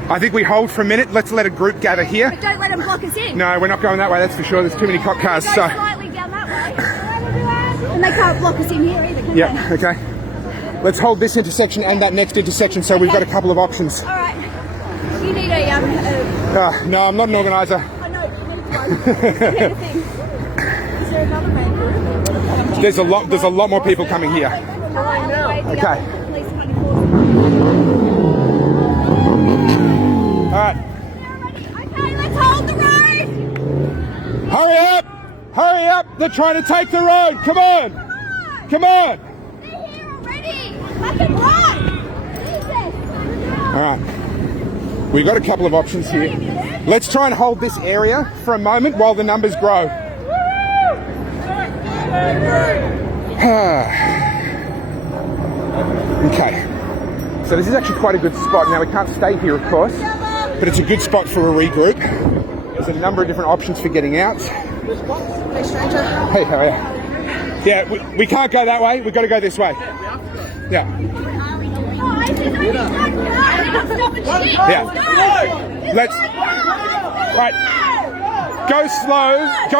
I think we hold for a minute. Let's let a group gather here. But don't let them block us in. No, we're not going that way, that's for sure. There's too many cop cars. Go So slightly down that way. And they can't block us in here either, can yeah, okay. Let's hold this intersection and that next intersection so we've got a couple of options. All right. You need a No, I'm not an organiser. I know, you need one. Is there another man group? There's a lot more people coming here. Okay. Alright. Okay, let's hold the road. Hurry up! Hurry up! They're trying to take the road! Come on! Come on! They're here already. I can run. Jesus. Alright. We've got a couple of options here. Let's try and hold this area for a moment while the numbers grow. Okay. So this is actually quite a good spot. Now we can't stay here, of course, but it's a good spot for a regroup. There's a number of different options for getting out. Hey, stranger. Hey, how are you? Yeah, we can't go that way. We've got to go this way. Yeah. Yeah. Let's. Right. Go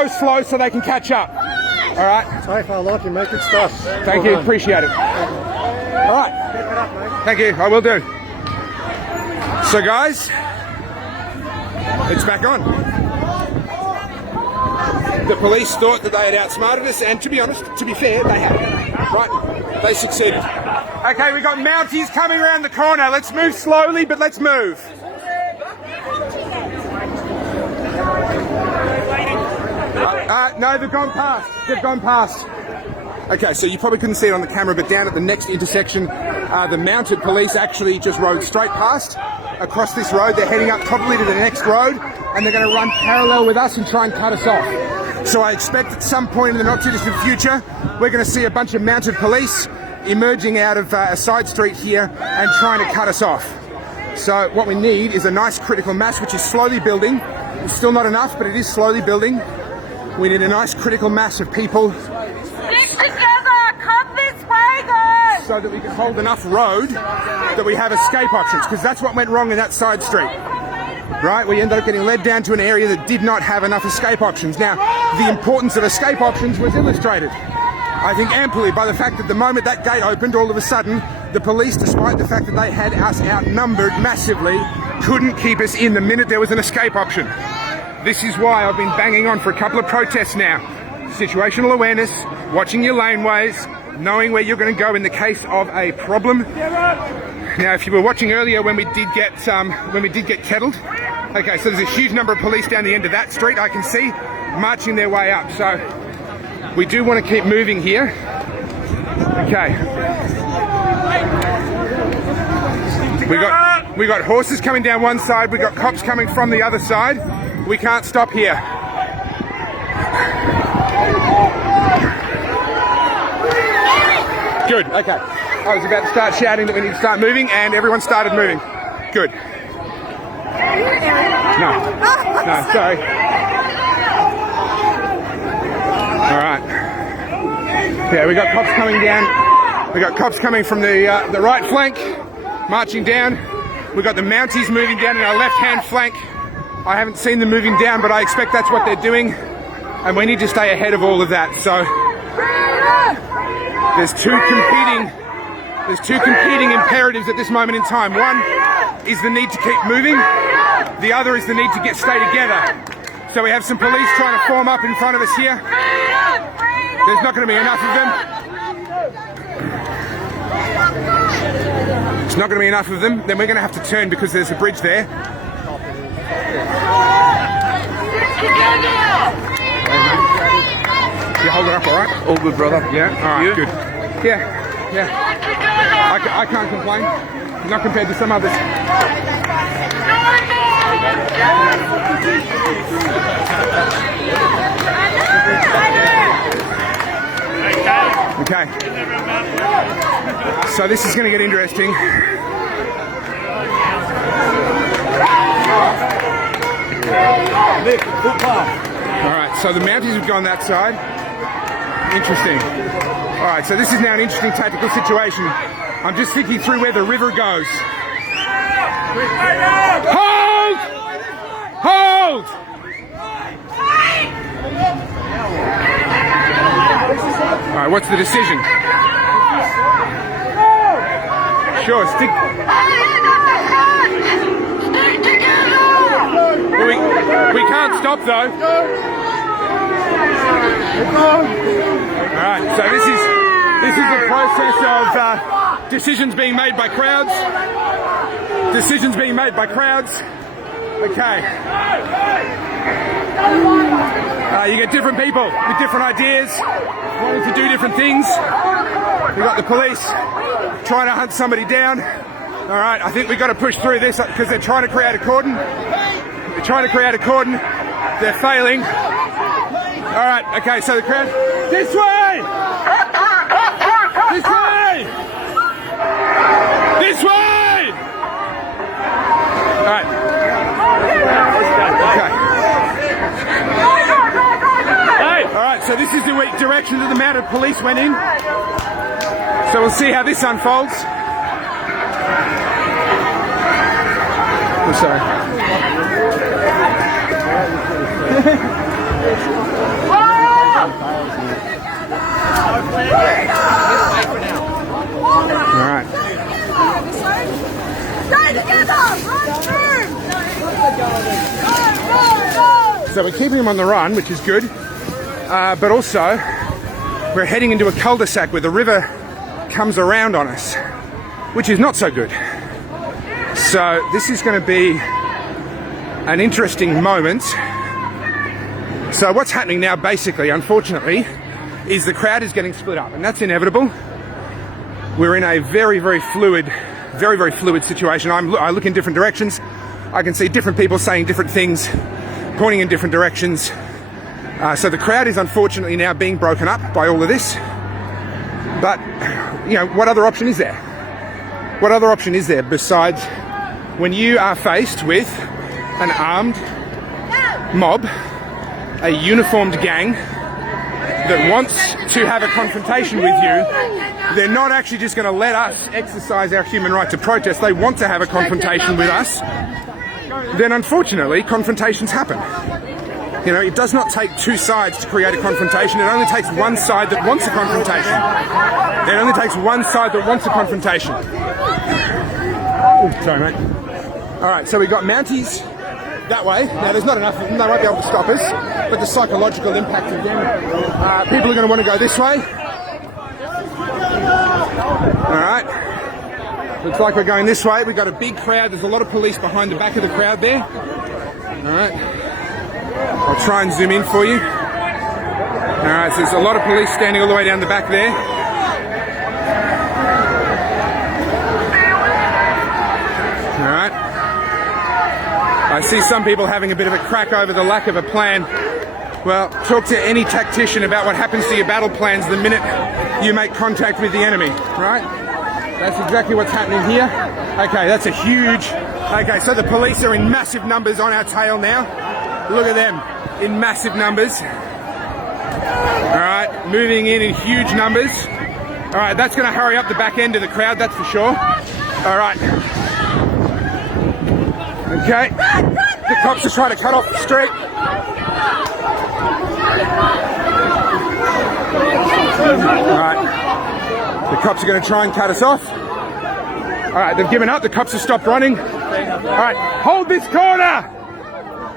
slow so they can catch up. All right. Safe, I like you, mate. Good stuff. Thank you. Appreciate it. All right. Thank you. I will do. So, guys, it's back on. The police thought that they had outsmarted us, and to be honest, to be fair, they have. Right? They succeeded. Okay, we got Mounties coming around the corner. Let's move slowly, but let's move. No, they've gone past. They've gone past. Okay, so you probably couldn't see it on the camera, but down at the next intersection, the mounted police actually just rode straight past across this road. They're heading up probably to the next road, and they're going to run parallel with us and try and cut us off. So I expect at some point in the not too distant future, we're going to see a bunch of mounted police emerging out of a side street here and trying to cut us off. So what we need is a nice critical mass, which is slowly building. It's still not enough, but it is slowly building. We need a nice critical mass of people. Stick together! Come this way, guys! so that we can hold enough road that we have escape options, because that's what went wrong in that side street. Right, we ended up getting led down to an area that did not have enough escape options. Now, the importance of escape options was illustrated, I think, amply by the fact that the moment that gate opened, all of a sudden, the police, despite the fact that they had us outnumbered massively, couldn't keep us in the minute there was an escape option. This is why I've been banging on for a couple of protests now. Situational awareness, watching your laneways, knowing where you're going to go in the case of a problem. Now, if you were watching earlier when we did get kettled, okay, so there's a huge number of police down the end of that street, I can see, marching their way up. So we do want to keep moving here. Okay. We got horses coming down one side, we got cops coming from the other side. We can't stop here. Good, okay. I was about to start shouting that we need to start moving, and everyone started moving. Good. No, sorry. All right. Yeah, we got cops coming down. We got cops coming from the right flank, marching down. We got the Mounties moving down in our left-hand flank. I haven't seen them moving down, but I expect that's what they're doing, and we need to stay ahead of all of that. So there's two competing imperatives at this moment in time. One is the need to keep moving. The other is the need to stay together. So we have some police trying to form up in front of us here. There's not going to be enough of them. It's not going to be enough of them. Then we're going to have to turn because there's a bridge there. You hold it up, all right? All good, brother. Yeah? All right, You? good. Yeah. I can't complain. Not compared to some others. Okay. So this is going to get interesting. Alright, so the Mounties have gone that side. Interesting. Alright, so this is now an interesting tactical situation. I'm just thinking through where the river goes. Hold! Hold! Alright, what's the decision? Sure, stick. We can't stop though. Alright, so this is the process of decisions being made by crowds. Decisions being made by crowds. Okay. You get different people with different ideas, wanting to do different things. We've got the police trying to hunt somebody down. Alright, I think we've got to push through this because they're trying to create a cordon. They're trying to create a cordon. They're failing. Alright, okay, so the crowd. This way! This way! This way! Alright. Okay. Alright, so this is the direction that the mounted police went in. So we'll see how this unfolds. I'm sorry. Alright. Stay together! So we're keeping him on the run, which is good. But also, we're heading into a cul-de-sac where the river comes around on us, which is not so good. So this is going to be an interesting moment. So what's happening now, basically, unfortunately, is the crowd is getting split up, and that's inevitable. We're in a very, very fluid situation. I look in different directions. I can see different people saying different things, pointing in different directions. So the crowd is unfortunately now being broken up by all of this. But, you know, what other option is there? What other option is there besides when you are faced with an armed mob, a uniformed gang that wants to have a confrontation with you, they're not actually just going to let us exercise our human right to protest. They want to have a confrontation with us. Then unfortunately, confrontations happen. You know, it does not take two sides to create a confrontation. It only takes one side that wants a confrontation. It only takes one side that wants a confrontation. Ooh, sorry, mate. All right, so we've got Mounties that way. Now, there's not enough of them. They won't be able to stop us. But the psychological impact again, people are going to want to go this way. All right. Looks like we're going this way. We've got a big crowd. There's a lot of police behind the back of the crowd there. All right. I'll try and zoom in for you. All right, so there's a lot of police standing all the way down the back there. All right. I see some people having a bit of a crack over the lack of a plan. Well, talk to any tactician about what happens to your battle plans the minute you make contact with the enemy, right? That's exactly what's happening here. Okay, that's a huge... Okay, so the police are in massive numbers on our tail now. Look at them, in massive numbers. All right, moving in huge numbers. All right, that's going to hurry up the back end of the crowd, that's for sure. All right. Okay, the cops are trying to cut off the street. All right, the cops are going to try and cut us off. All right, they've given up. The cops have stopped running. All right, hold this corner.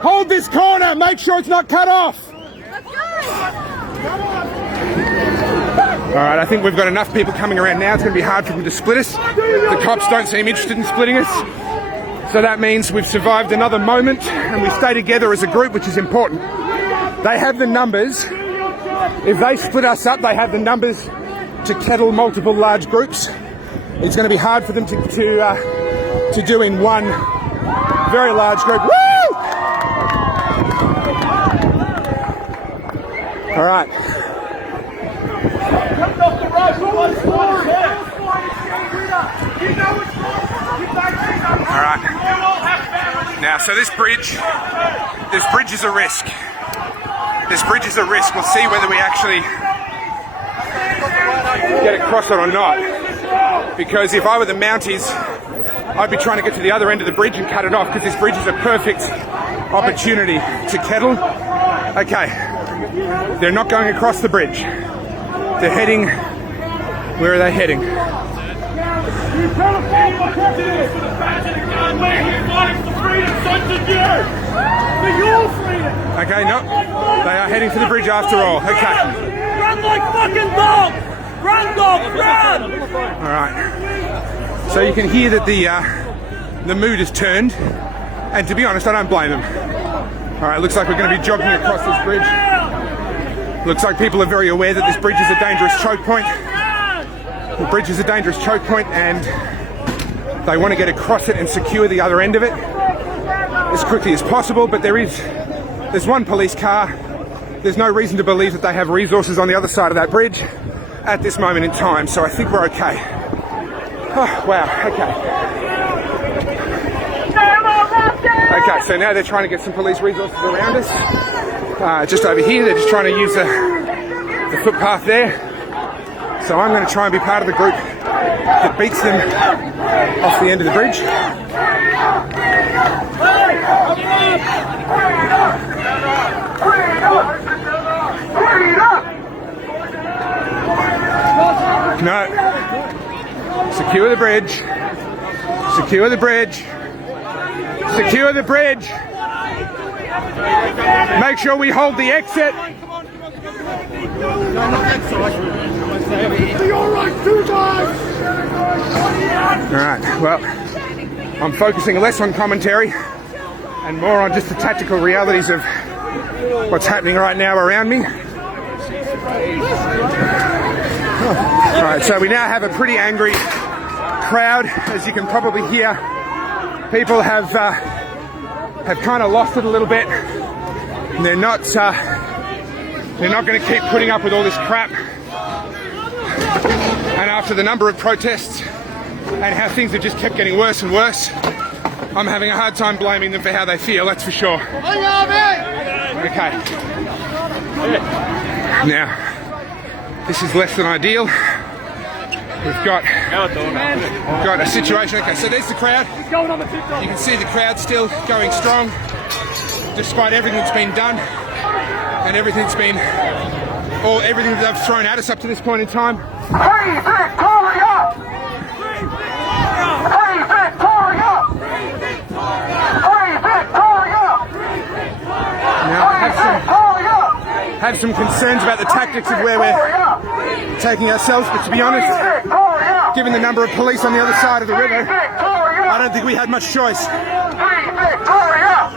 Hold this corner. Make sure it's not cut off. All right, I think we've got enough people coming around now. It's going to be hard for them to split us. The cops don't seem interested in splitting us. So that means we've survived another moment and we stay together as a group, which is important. They have the numbers. If they split us up, they have the numbers to kettle multiple large groups. It's going to be hard for them to do in one very large group. Woo! All right. All right. Now, so this bridge is a risk. This bridge is a risk. We'll see whether we actually get across it or not. Because if I were the Mounties, I'd be trying to get to the other end of the bridge and cut it off, because this bridge is a perfect opportunity to kettle. Okay, they're not going across the bridge. They're heading, where are they heading? Okay, no, they are heading for the bridge after all. Okay. Run like fucking dogs! Run, dogs, run! All right. So you can hear that the mood has turned, and to be honest, I don't blame them. All right, looks like we're going to be jogging across this bridge. Looks like people are very aware that this bridge is a dangerous choke point. The bridge is a dangerous choke point, and they want to get across it and secure the other end of it as quickly as possible. But there's one police car. There's no reason to believe that they have resources on the other side of that bridge at this moment in time, so I think we're okay. Oh, wow, okay. Okay, so now they're trying to get some police resources around us. Just over here, they're just trying to use the footpath there. So I'm going to try and be part of the group that beats them off the end of the bridge. No. Secure the bridge. Secure the bridge. Secure the bridge. Make sure we hold the exit. Alright, well, I'm focusing less on commentary and more on just the tactical realities of what's happening right now around me. Alright, so we now have a pretty angry crowd, as you can probably hear. People have kind of lost it a little bit. And they're not going to keep putting up with all this crap. And after the number of protests and how things have just kept getting worse and worse, I'm having a hard time blaming them for how they feel, that's for sure. Okay. Now, This is less than ideal. We've got a situation. Okay, so there's the crowd. You can see the crowd still going strong, despite everything that's been done and everything that they've thrown at us up to this point in time. Free Victoria! Free Victoria! Free Victoria! Now, I have some concerns about the tactics of where we're taking ourselves, but to be honest, given the number of police on the other side of the river, I don't think we had much choice. Free Victoria!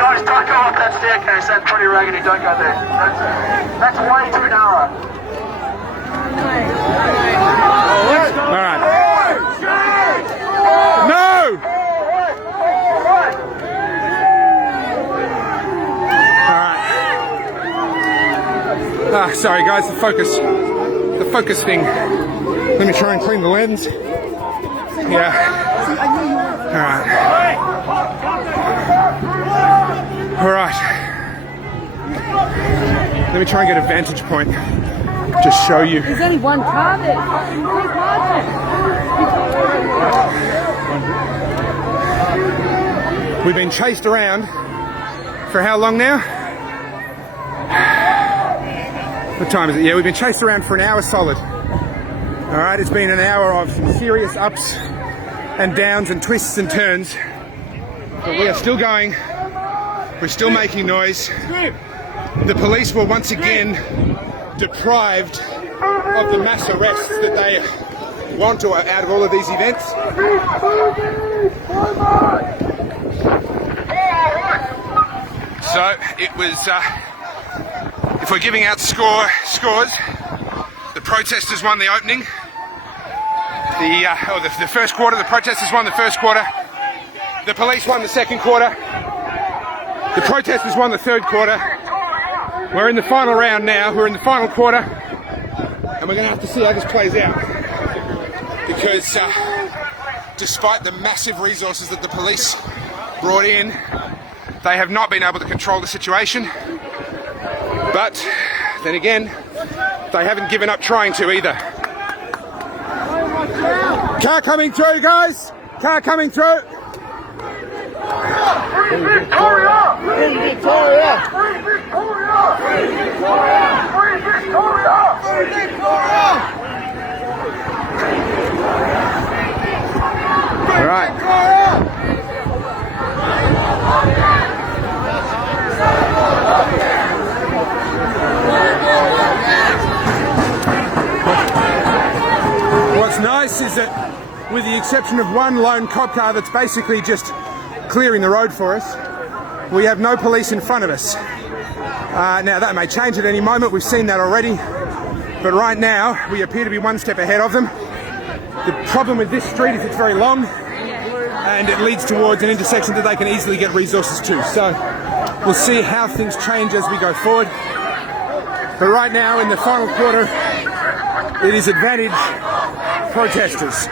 Guys, don't go up that staircase. That's pretty raggedy. Don't go there. That's way too narrow. All right. No! All right. Sorry guys, the focus thing. Let me try and clean the lens. Yeah. All right. All right. Let me try and get a vantage point. Just show you. There's only one car there. We've been chased around for how long now? What time is it? Yeah, we've been chased around for an hour solid. All right, it's been an hour of some serious ups and downs and twists and turns. But we are still going. We're still making noise. The police were once again deprived of the mass arrests that they want to out of all of these events. So it was, if we're giving out scores, the protesters won the opening. The first quarter, the protesters won the first quarter. The police won the second quarter. The protesters won the third quarter. We're in the final round now. We're in the final quarter. And we're going to have to see how this plays out. Because despite the massive resources that the police brought in, they have not been able to control the situation. But then again, they haven't given up trying to either. Car coming through, guys! Car coming through! Free Victoria! Free Victoria! Free Victoria! Free Victoria! Free Victoria! Free Victoria! All right. What's nice is that, with the exception of one lone cop car that's basically just clearing the road for us, we have no police in front of us. Now that may change at any moment, we've seen that already, but right now we appear to be one step ahead of them. The problem with this street is it's very long and it leads towards an intersection that they can easily get resources to. So we'll see how things change as we go forward. But right now in the final quarter, it is advantage protesters.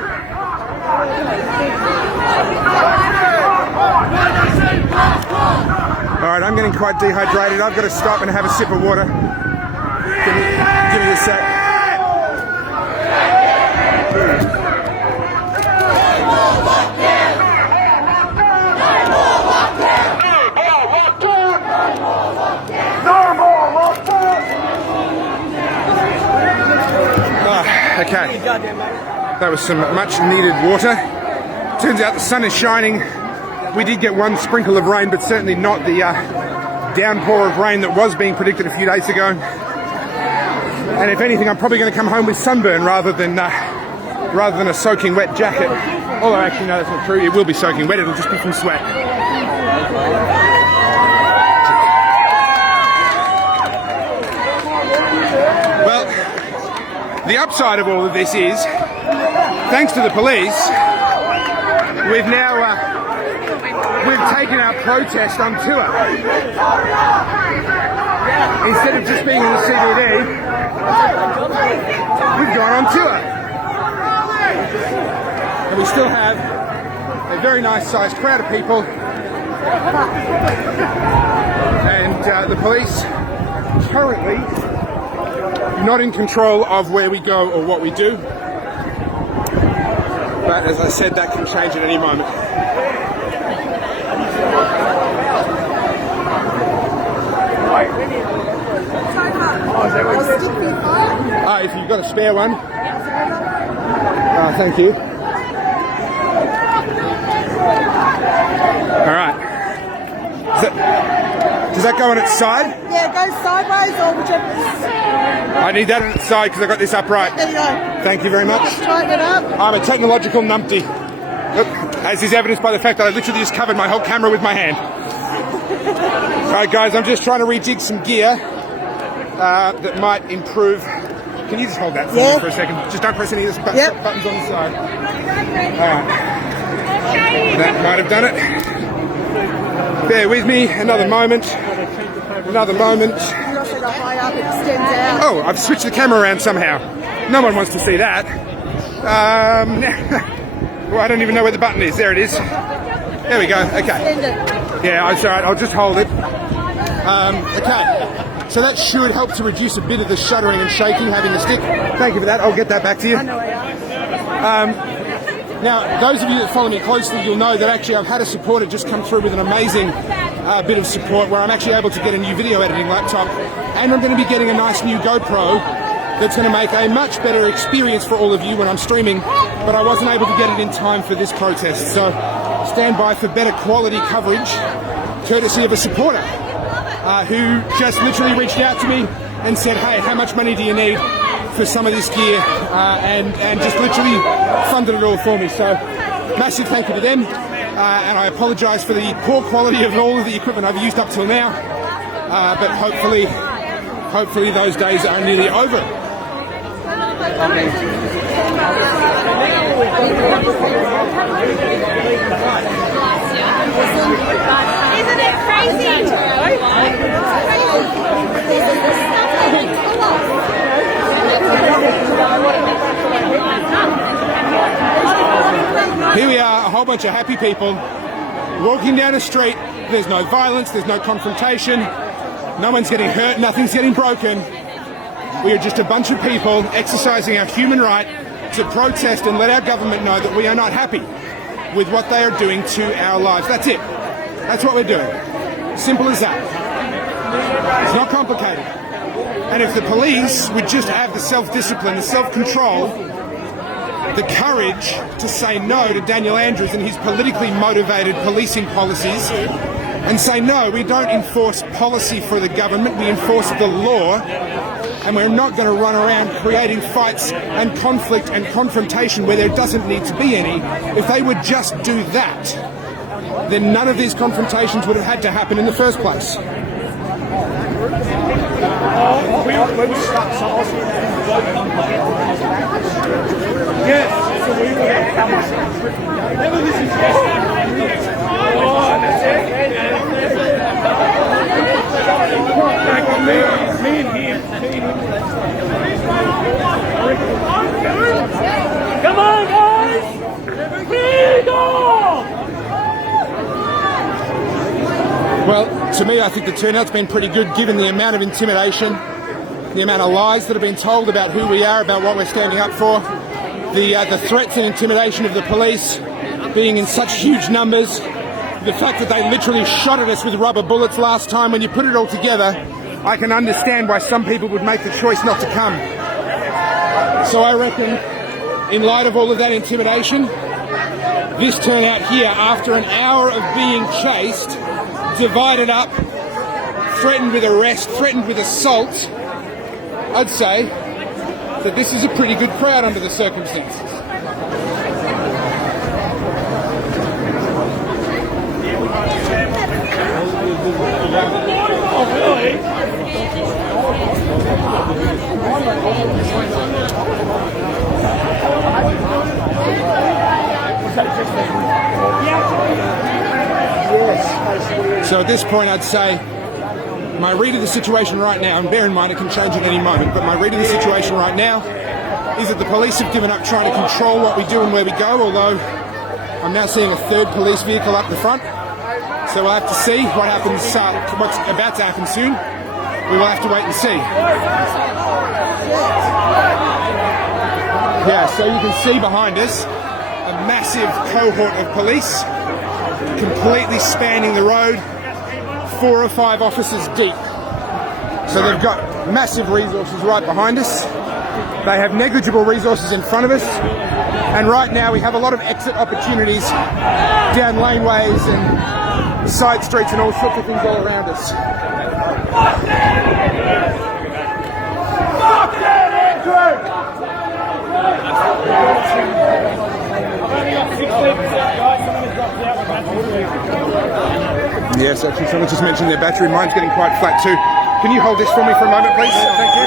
Alright, I'm getting quite dehydrated. I've got to stop and have a sip of water. Give me a sec. Okay, that was some much needed water. Turns out the sun is shining. We did get one sprinkle of rain, but certainly not the downpour of rain that was being predicted a few days ago. And if anything, I'm probably going to come home with sunburn rather than a soaking wet jacket. Although actually, no, that's not true. It will be soaking wet. It'll just be from sweat. Well, the upside of all of this is, thanks to the police, we've taken our protest on tour. Instead of just being in the CBD, we've gone on tour. And we still have a very nice sized crowd of people. And the police currently not in control of where we go or what we do. But as I said, that can change at any moment. If you've got a spare one. Thank you. All right. Does that go on its side? Yeah, go sideways or whichever. I need that on its side because I got this upright. There you go. Thank you very much. Tighten it up. I'm a technological numpty, as is evidenced by the fact that I literally just covered my whole camera with my hand. Alright guys, I'm just trying to rejig some gear that might improve. Can you just hold that for me for a second? Just don't press any of these buttons on the side. Alright. That might have done it. Bear with me, another moment. Another moment. You also got high up, it extends out. Oh, I've switched the camera around somehow. No one wants to see that. Well, I don't even know where the button is. There it is. There we go. Okay. Extend it. Yeah, it's all right. I'll just hold it. Okay. So that should help to reduce a bit of the shuddering and shaking, having the stick. Thank you for that. I'll get that back to you. I know where you are. Now, those of you that follow me closely, you'll know that actually I've had a supporter just come through with an amazing bit of support where I'm actually able to get a new video editing laptop, and I'm going to be getting a nice new GoPro that's going to make a much better experience for all of you when I'm streaming, but I wasn't able to get it in time for this protest. So stand by for better quality coverage, courtesy of a supporter who just literally reached out to me and said, hey, how much money do you need for some of this gear, and just literally funded it all for me. So massive thank you to them, and I apologise for the poor quality of all of the equipment I've used up till now, but hopefully those days are nearly over. Isn't it crazy? Here we are, a whole bunch of happy people walking down a street. There's no violence, there's no confrontation, no one's getting hurt, nothing's getting broken. We are just a bunch of people exercising our human right to protest and let our government know that we are not happy with what they are doing to our lives. That's it. That's what we're doing. Simple as that. It's not complicated. And if the police would just have the self-discipline, the self-control, the courage to say no to Daniel Andrews and his politically motivated policing policies, and say no, we don't enforce policy for the government, we enforce the law, and we're not going to run around creating fights and conflict and confrontation where there doesn't need to be any. If they would just do that, then none of these confrontations would have had to happen in the first place. Come on, guys! Freedom! Well, to me, I think the turnout's been pretty good given the amount of intimidation, the amount of lies that have been told about who we are, about what we're standing up for, the threats and intimidation of the police being in such huge numbers, the fact that they literally shot at us with rubber bullets last time. When you put it all together, I can understand why some people would make the choice not to come. So I reckon, in light of all of that intimidation, this turnout here, after an hour of being chased, divided up, threatened with arrest, threatened with assault, I'd say that this is a pretty good crowd under the circumstances. Oh, really? So at this point, I'd say my read of the situation right now, and bear in mind it can change at any moment, but my read of the situation right now is that the police have given up trying to control what we do and where we go, although I'm now seeing a third police vehicle up the front. So we'll have to see what happens, what's about to happen soon. we will have to wait and see. Yeah, so you can see behind us a massive cohort of police completely spanning the road, 4 or 5 officers deep. So they've got massive resources right behind us. They have negligible resources in front of us. And right now we have a lot of exit opportunities down laneways and side streets and all sorts of things all around us. Yes, actually someone just mentioned their battery. Mine's getting quite flat too. Can you hold this for me for a moment, please? Thank you.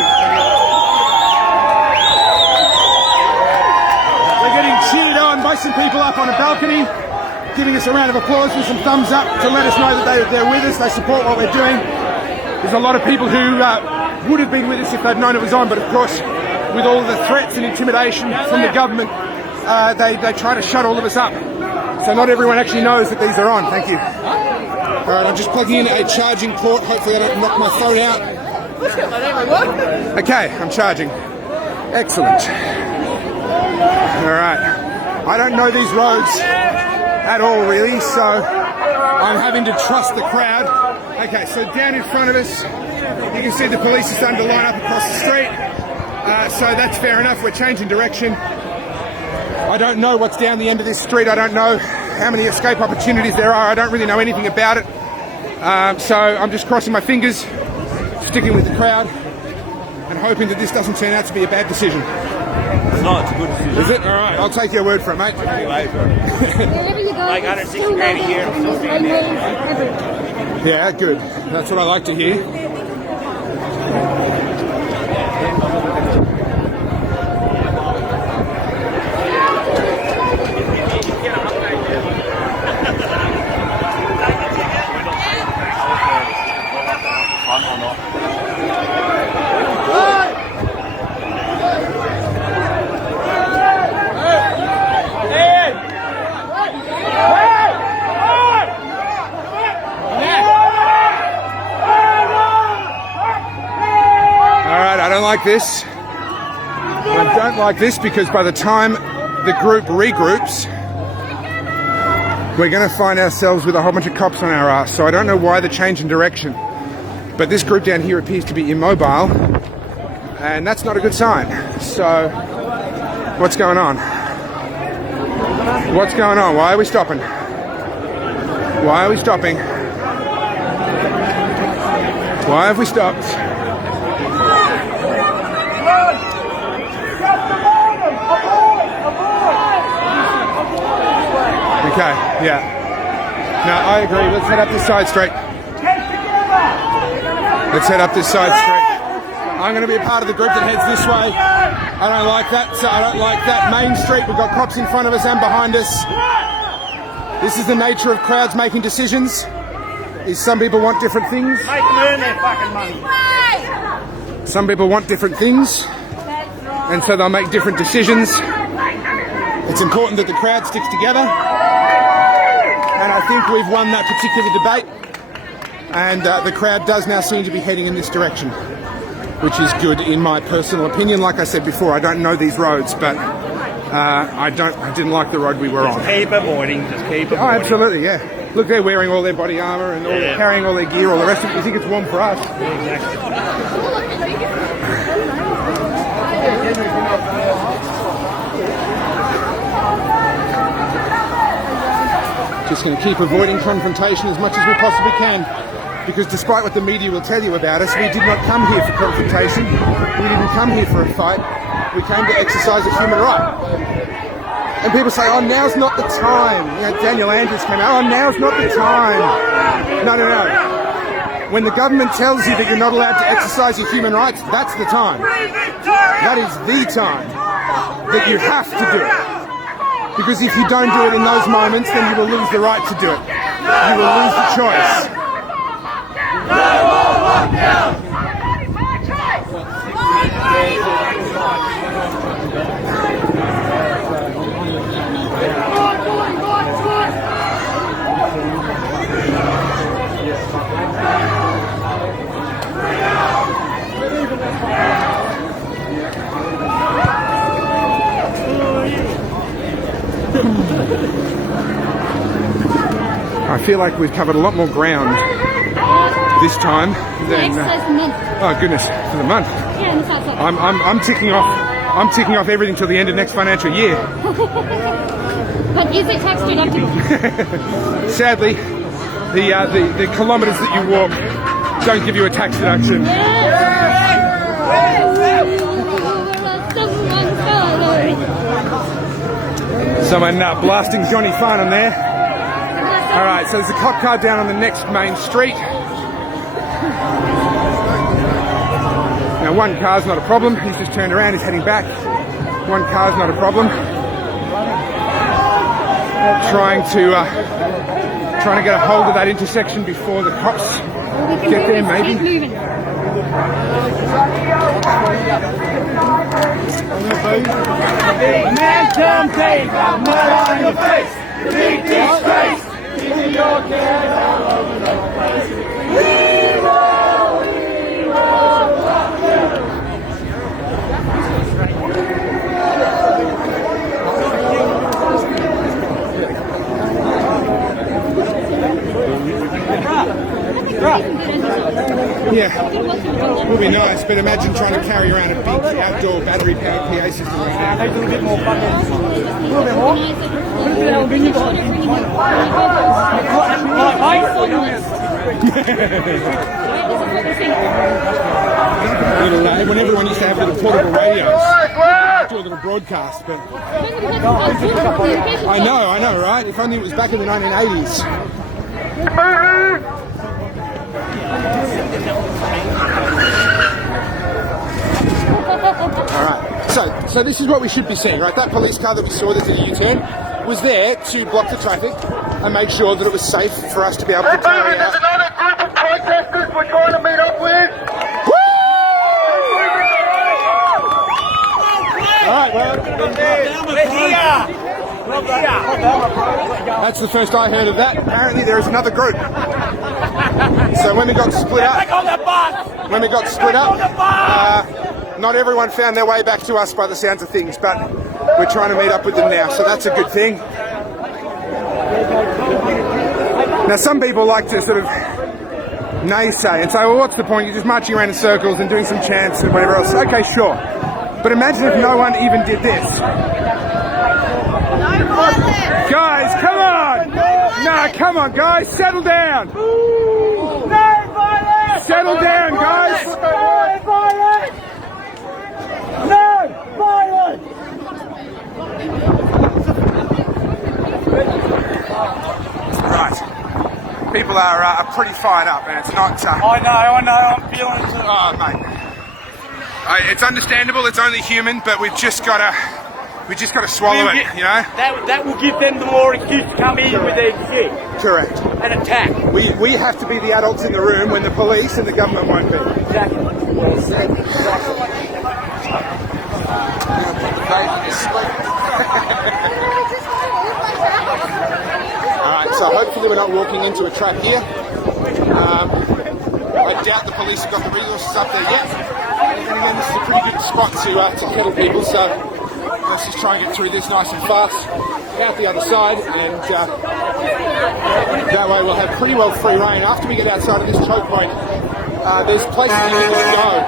We're getting cheered on by some people up on a balcony, giving us a round of applause with some thumbs up to let us know that they're with us, they support what we're doing. There's a lot of people who would have been with us if they'd known it was on, but of course, with all of the threats and intimidation from the government, they try to shut all of us up. So not everyone actually knows that these are on. Thank you. Alright, I'm just plugging in a charging port. Hopefully I don't knock my phone out. Okay, I'm charging. Excellent. Alright. I don't know these roads at all really, so I'm having to trust the crowd. Okay, so down in front of us, you can see the police are starting to line up across the street. So that's fair enough, we're changing direction. I don't know what's down the end of this street. I don't know how many escape opportunities there are. I don't really know anything about it. So I'm just crossing my fingers, sticking with the crowd, and hoping that this doesn't turn out to be a bad decision. It's not, it's a good decision. Is it? All right, I'll take your word for it, mate. Like 160 grand a year. Yeah, good. That's what I like to hear. Like this. I don't like this because by the time the group regroups, we're going to find ourselves with a whole bunch of cops on our ass. So I don't know why the change in direction. But this group down here appears to be immobile, and that's not a good sign. So what's going on? What's going on? Why are we stopping? Why are we stopping? Why have we stopped? Okay, yeah. No, I agree. Let's head up this side street. Let's head up this side street. I'm going to be a part of the group that heads this way. I don't like that. So I don't like that main street. We've got cops in front of us and behind us. This is the nature of crowds making decisions. Some people want different things. Make them earn their fucking money. Some people want different things, and so they'll make different decisions. It's important that the crowd sticks together. And I think we've won that particular debate, and the crowd does now seem to be heading in this direction, which is good in my personal opinion. Like I said before, I don't know these roads, but I didn't like the road we were on. Keep avoiding, just keep avoiding. Oh, absolutely, yeah. Look, they're wearing all their body armour and carrying all their gear, all the rest of it. You think it's warm for us? Yeah, exactly. Just going to keep avoiding confrontation as much as we possibly can, because despite what the media will tell you about us, we did not come here for confrontation. We didn't come here for a fight. We came to exercise a human right. And people say, oh, now's not the time. You know, Daniel Andrews came out, oh, now's not the time. No, no, no. When the government tells you that you're not allowed to exercise your human rights, that's the time. That is the time that you have to do it. Because if you don't do it in those moments, then you will lose the right to do it. You will lose the choice. No more lockdown! I feel like we've covered a lot more ground this time than. Oh goodness, for the month. I'm ticking off. I'm ticking off everything till the end of next financial year. But is it tax deductible? Sadly, the kilometres that you walk don't give you a tax deduction. Someone blasting Johnny Farnham there. All right, so there's a cop car down on the next main street. Now one car's not a problem. He's just turned around. He's heading back. One car's not a problem. Trying to get a hold of that intersection before the cops get there, maybe. Man come take a mud on your face. Beat this face. Keep your head all over the place. We will rock you. Yeah, would be nice, but imagine trying to carry around a big outdoor battery-powered PA system right now. A little bit more fucking. A little bit more. When everyone used to have little portable radios, do a little broadcast, but I know, right? If only it was back in the 1980s. Alright, so this is what we should be seeing, right? That police car that we saw that did a U-turn was there to block the traffic and make sure that it was safe for us to be able to carry out. There's another group of protesters we're trying to meet up with. Alright, well, that's the first I heard of that. Apparently there is another group. So when we got split up, not everyone found their way back to us by the sounds of things, but we're trying to meet up with them now, so that's a good thing. Now some people like to sort of naysay and say, well, what's the point? You're just marching around in circles and doing some chants and whatever else. Okay, sure. But imagine if no one even did this. Guys, come on! No, come on, guys, settle down! Settle down, guys! Right. People are pretty fired up, and it's not... I know, I'm feeling it. Oh, mate. It's understandable, it's only human, but we've just got to swallow it, you know? That will give them the more excuse to come in with their shit Correct. and attack. We have to be the adults in the room when the police and the government won't be. Exactly. Well said. Alright, so hopefully we're not walking into a trap here. I doubt the police have got the resources up there yet. And again, this is a pretty good spot to kettle people, so let's just try and get through this nice and fast out the other side, and that way we'll have pretty well free reign. After we get outside of this choke point, there's places you can just go.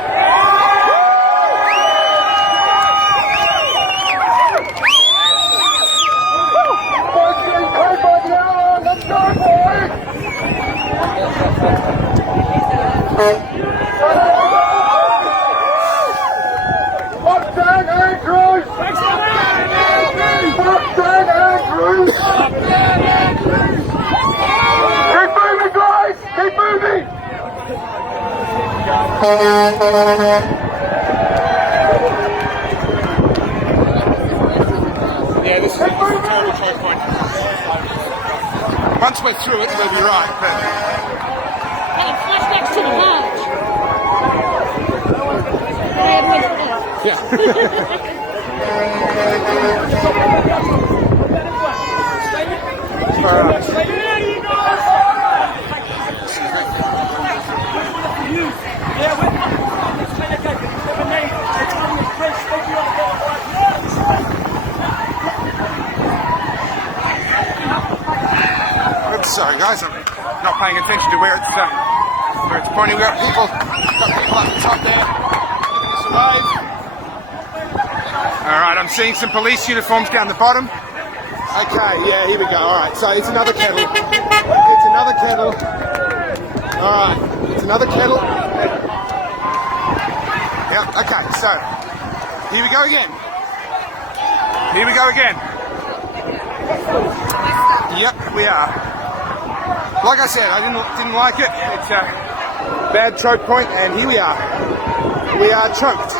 Yeah, this is a terrible choke point. Once we're through it, we'll be right. But... And flashbacks to the march. yeah. Let's Sorry guys, I'm not paying attention to where it's pointing. We've got people up the top there. Giving us a wave. Alright, I'm seeing some police uniforms down the bottom. Okay, yeah, here we go. Alright, so it's another kettle. It's another kettle. Alright, it's another kettle. Yep, okay, so here we go again. Here we go again. Yep, we are. Like I said, I didn't like it. It's a bad choke point, and here we are. We are choked.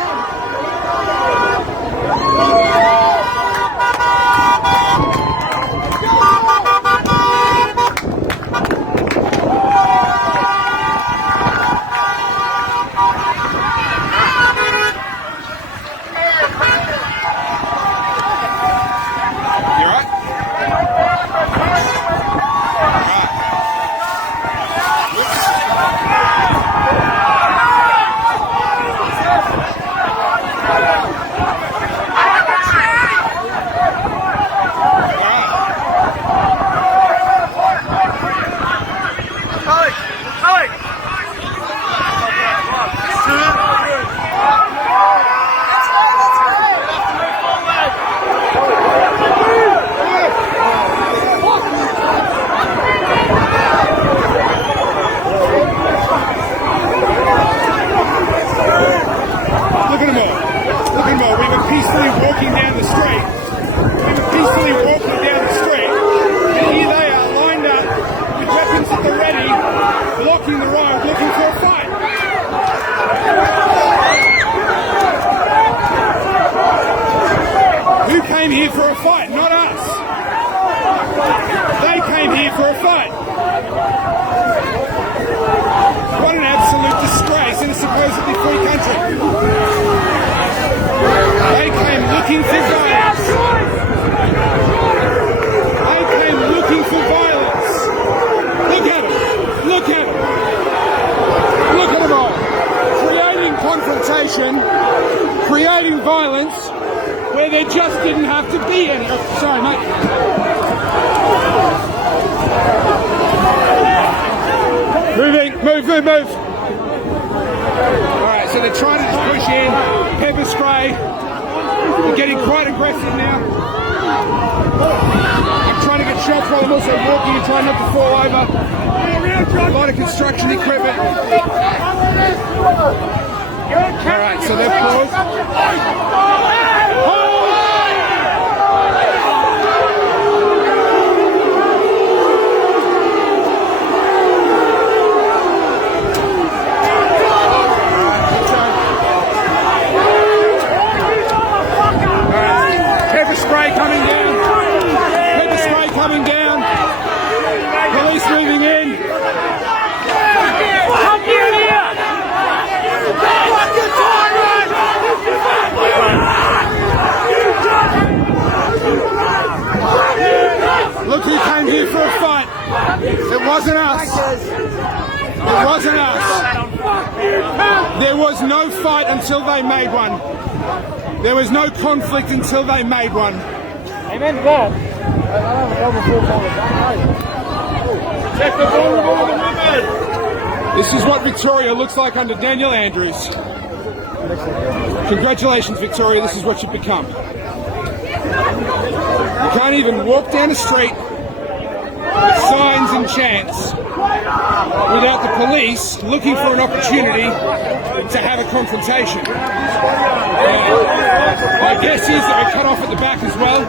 Here for a fight, not us. They came here for a fight. What an absolute disgrace in a supposedly free country. They came looking for violence. They came looking for violence. Look at them. Look at them. Look at them all. Creating confrontation, creating violence, where there just didn't have to be any. Oh, sorry, mate. Move. Alright, so they're trying to just push in, pepper spray. They're getting quite aggressive now. I'm trying to get shots while I'm also walking and trying not to fall over. A lot of construction equipment. Alright, so they've paused. Pepper spray coming down. Police moving in. Look who came here for a fight. It wasn't us. It wasn't us. There was no fight until they made one. There was no conflict until they made one. Amen to that. Check the vulnerable of the women. This is what Victoria looks like under Daniel Andrews. Congratulations, Victoria. This is what you've become. You can't even walk down the street with signs and chants without the police looking for an opportunity to have a confrontation. My guess is that we're cut off at the back as well.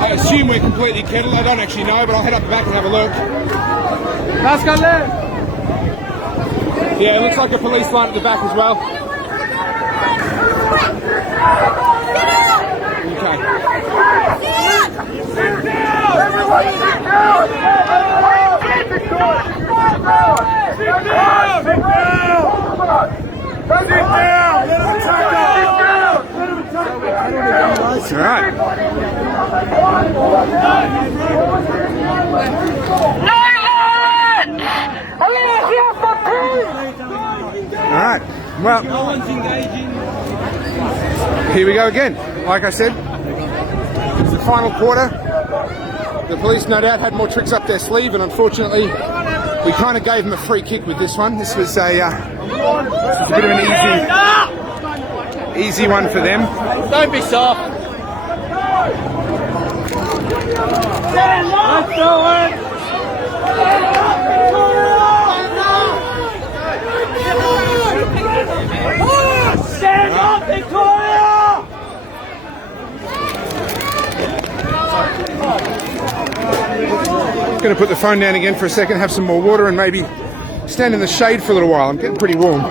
I assume we're completely kettled. I don't actually know, but I'll head up the back and have a look. Yeah, it looks like a police line at the back as well. Okay. Everybody sit down! All right. All right. Well, No one's engaging. Here we go again. Like I said, it's the final quarter. The police no doubt had more tricks up their sleeve, and unfortunately we kind of gave them a free kick with this one. This was a bit of an easy one for them. Don't be soft. Let's do it! Stand up, Victoria! Going to put the phone down again for a second, have some more water, and maybe stand in the shade for a little while. I'm getting pretty warm.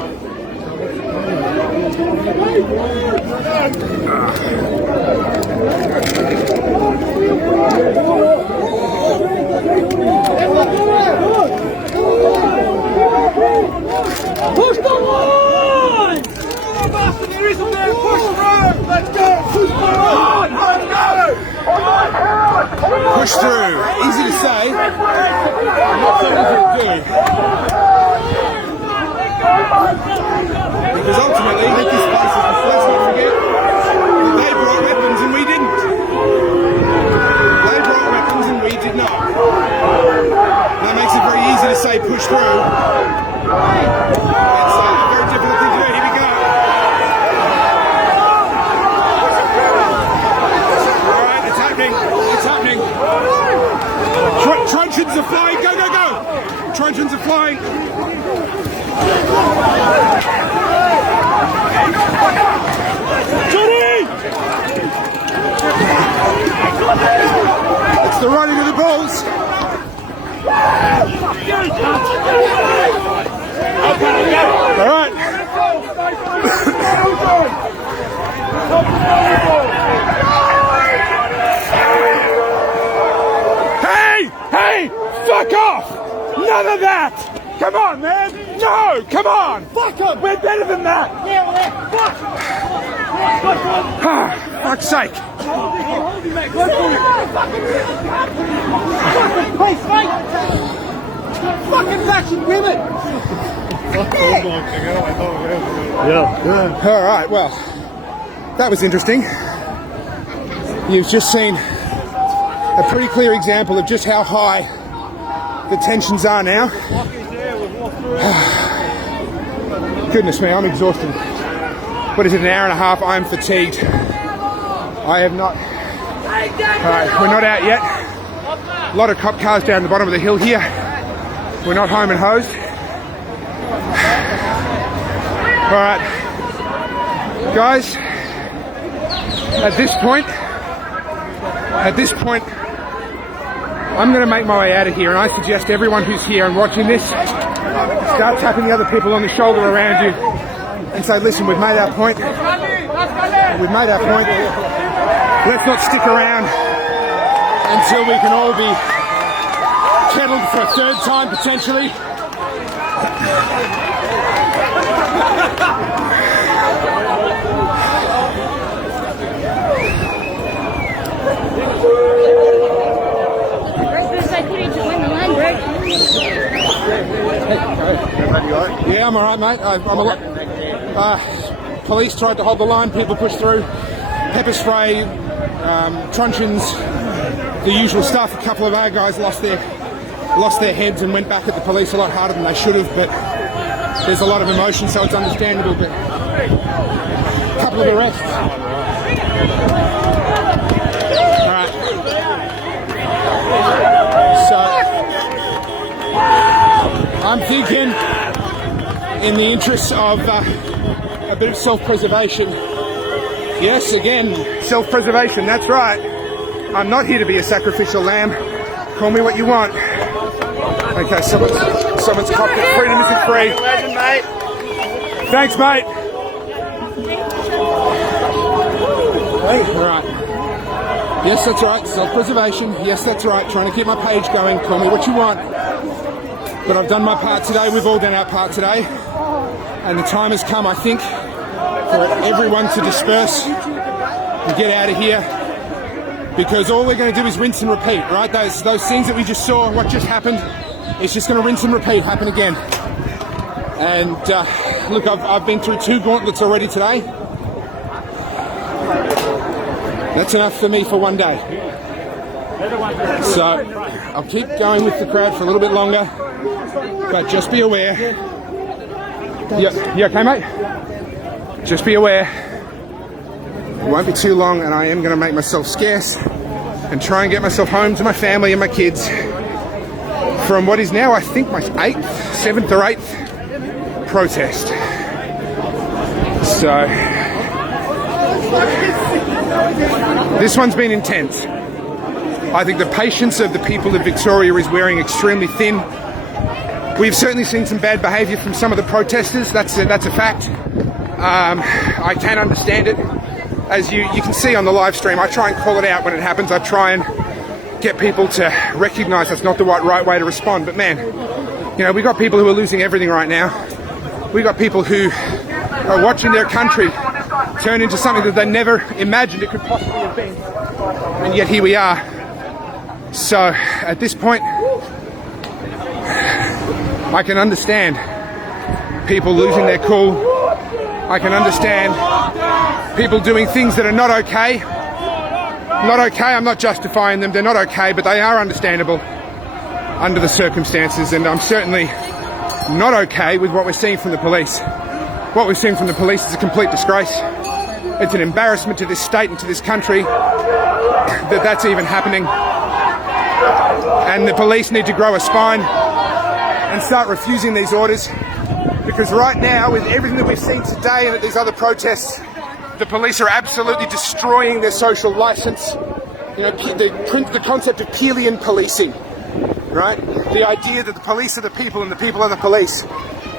Push the line! There is a man, push through! Let's go! Push through! Push through. Easy to say. Not so easy to do. Because ultimately, with this place, let's not forget, they brought weapons and we didn't. They brought weapons and we did not. That makes it very easy to say push through. It's a very difficult thing to do. Here we go. Alright, it's happening. It's happening. Truncheons are flying. Go, go, go. Truncheons are flying. Johnny! It's the running of the bulls. All right. Hey, fuck off! None of that! Come on, man! No, come on! Fuck off! We're better than that! Fuck's sake! Fucking fashion women! All right, well, that was interesting. You've just seen a pretty clear example of just how high the tensions are now. Goodness me, I'm exhausted. What is it, an hour and a half? I'm fatigued. I have not... Alright, we're not out yet. A lot of cop cars down the bottom of the hill here. We're not home and hosed. Alright. Guys, at this point, I'm going to make my way out of here, and I suggest everyone who's here and watching this start tapping the other people on the shoulder around you and say, listen, we've made our point. We've made our point. Let's not stick around until we can all be kettled for a third time, potentially. Yeah, I'm alright, mate. I'm a lot. Police tried to hold the line, people pushed through. Pepper spray, truncheons, the usual stuff. A couple of our guys lost their heads and went back at the police a lot harder than they should have, but there's a lot of emotion, so it's understandable. But a couple of arrests. Alright. So I'm thinking, in the interests of a bit of self-preservation. Yes, again, self-preservation, that's right. I'm not here to be a sacrificial lamb. Call me what you want. Okay, someone's copped it. Freedom isn't free. Legend, mate. Thanks, mate. All right. Yes, that's right. Self-preservation. Yes, that's right. Trying to keep my page going. Call me what you want. But I've done my part today. We've all done our part today. And the time has come, I think, for everyone to disperse and get out of here. Because all we're going to do is rinse and repeat, right? Those things that we just saw, what just happened, it's just going to rinse and repeat, happen again. And look, I've been through 2 gauntlets already today. That's enough for me for one day. So I'll keep going with the crowd for a little bit longer, but just be aware. You okay, mate? Just be aware. It won't be too long, and I am going to make myself scarce and try and get myself home to my family and my kids from what is now, I think, my 7th or 8th protest. So this one's been intense. I think the patience of the people of Victoria is wearing extremely thin. We've certainly seen some bad behaviour from some of the protesters. That's a fact. I can understand it. As you can see on the live stream, I try and call it out when it happens. I try and get people to recognise that's not the right way to respond. But man, you know, we got people who are losing everything right now. We got people who are watching their country turn into something that they never imagined it could possibly have been. And yet here we are. So at this point, I can understand people losing their cool. I can understand people doing things that are not okay. Not okay, I'm not justifying them, they're not okay, but they are understandable under the circumstances, and I'm certainly not okay with what we're seeing from the police. What we're seeing from the police is a complete disgrace. It's an embarrassment to this state and to this country that that's even happening. And the police need to grow a spine and start refusing these orders, because right now, with everything that we've seen today and at these other protests, the police are absolutely destroying their social license. You know, the concept of Peelian policing, right? The idea that the police are the people and the people are the police.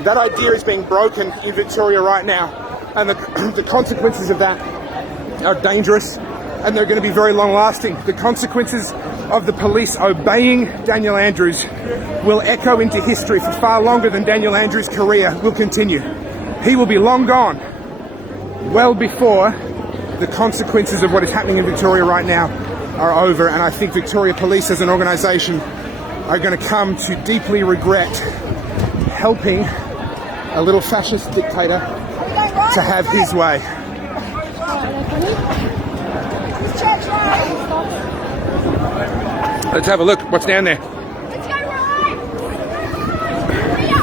That idea is being broken in Victoria right now, and the consequences of that are dangerous, and they're going to be very long-lasting. The consequences of the police obeying Daniel Andrews will echo into history for far longer than Daniel Andrews' career will continue. He will be long gone, well before the consequences of what is happening in Victoria right now are over, and I think Victoria Police as an organisation are going to come to deeply regret helping a little fascist dictator to have his way. Let's have a look. What's down there? Let's go right. Clear.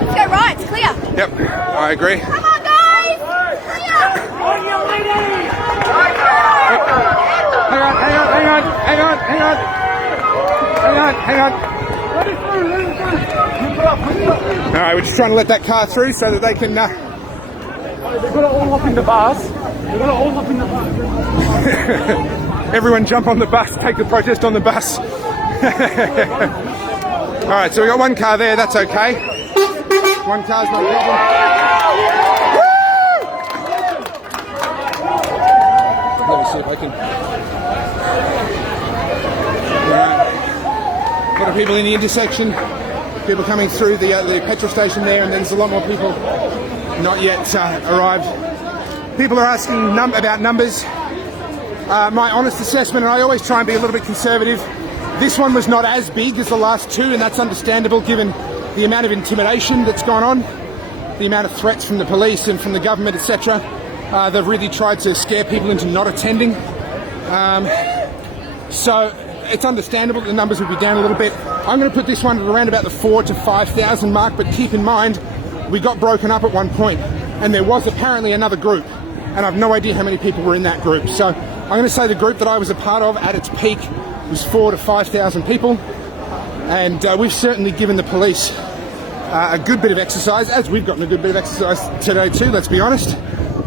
Let's go right. It's clear. Yep, I agree. Come on, guys. Clear. On your lady! Hang on. All right, we're just trying to let that car through so that they can... They're gonna all hop in the bus. Everyone jump on the bus, take the protest on the bus. All right, so we got one car there, that's okay. One car's no problem. Let me see if I can... A lot of people in the intersection, people coming through the petrol station there, and then there's a lot more people not yet arrived. People are asking about numbers. My honest assessment, and I always try and be a little bit conservative, this one was not as big as the last two, and that's understandable given the amount of intimidation that's gone on, the amount of threats from the police and from the government, etc. They've really tried to scare people into not attending. So it's understandable that the numbers will be down a little bit. I'm going to put this one at around about the 4,000 to 5,000 mark, but keep in mind, we got broken up at one point, and there was apparently another group, and I've no idea how many people were in that group. So I'm going to say the group that I was a part of at its peak was 4,000 to 5,000 people, and we've certainly given the police a good bit of exercise, as we've gotten a good bit of exercise today too, let's be honest.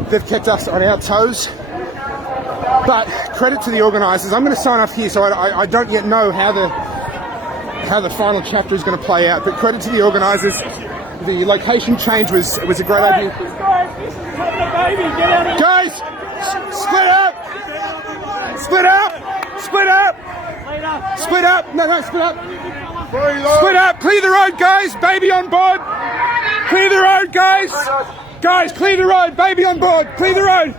They've kept us on our toes. But credit to the organisers. I'm going to sign off here, so I don't yet know how the final chapter is going to play out. But credit to the organisers. The location change was a great idea. Guys, split up! Split up! Split up! Split up! No, split up! Split up! Clear the road, guys! Baby on board! Clear the road, guys! Guys, clear the road! Baby on board! Clear the road!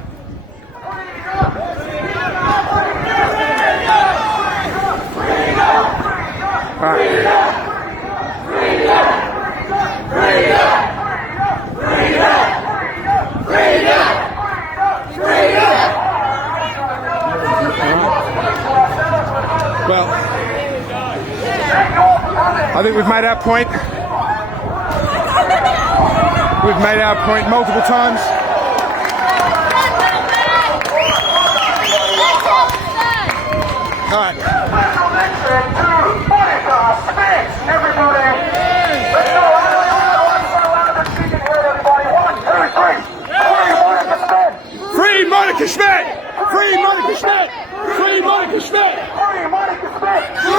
I think we've made our point. We've made our point multiple times. All right. Free Monica Schmidt! Free Monica Schmidt! Free Monica Schmidt!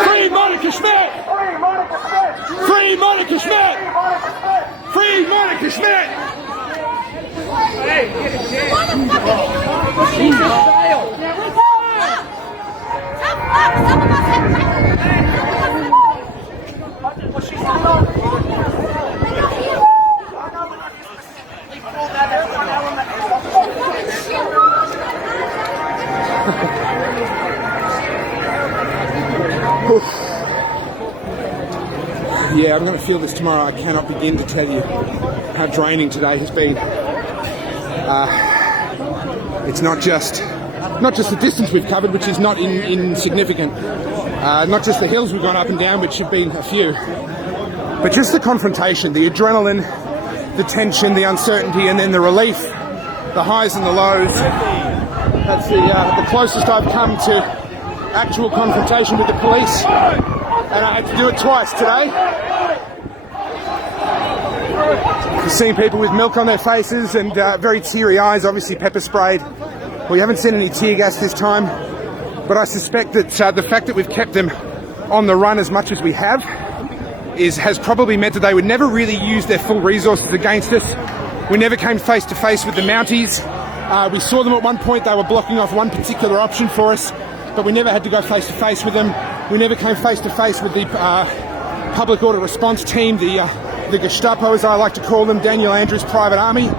Free Monica Schmidt! Free Monica Schmidt! Free Monica Schmidt! Yeah, I'm going to feel this tomorrow. I cannot begin to tell you how draining today has been. It's not just the distance we've covered, which is not insignificant. Not just the hills we've gone up and down, which have been a few, but just the confrontation, the adrenaline, the tension, the uncertainty, and then the relief, the highs and the lows. That's the closest I've come to actual confrontation with the police, and I had to do it twice today. You've seen people with milk on their faces and very teary eyes, obviously pepper sprayed. We haven't seen any tear gas this time, but I suspect that the fact that we've kept them on the run as much as we have has probably meant that they would never really use their full resources against us. We never came face to face with the Mounties. We saw them at one point, they were blocking off one particular option for us, but we never had to go face to face with them. We never came face to face with the public order response team, the Gestapo, as I like to call them, Daniel Andrews' private army.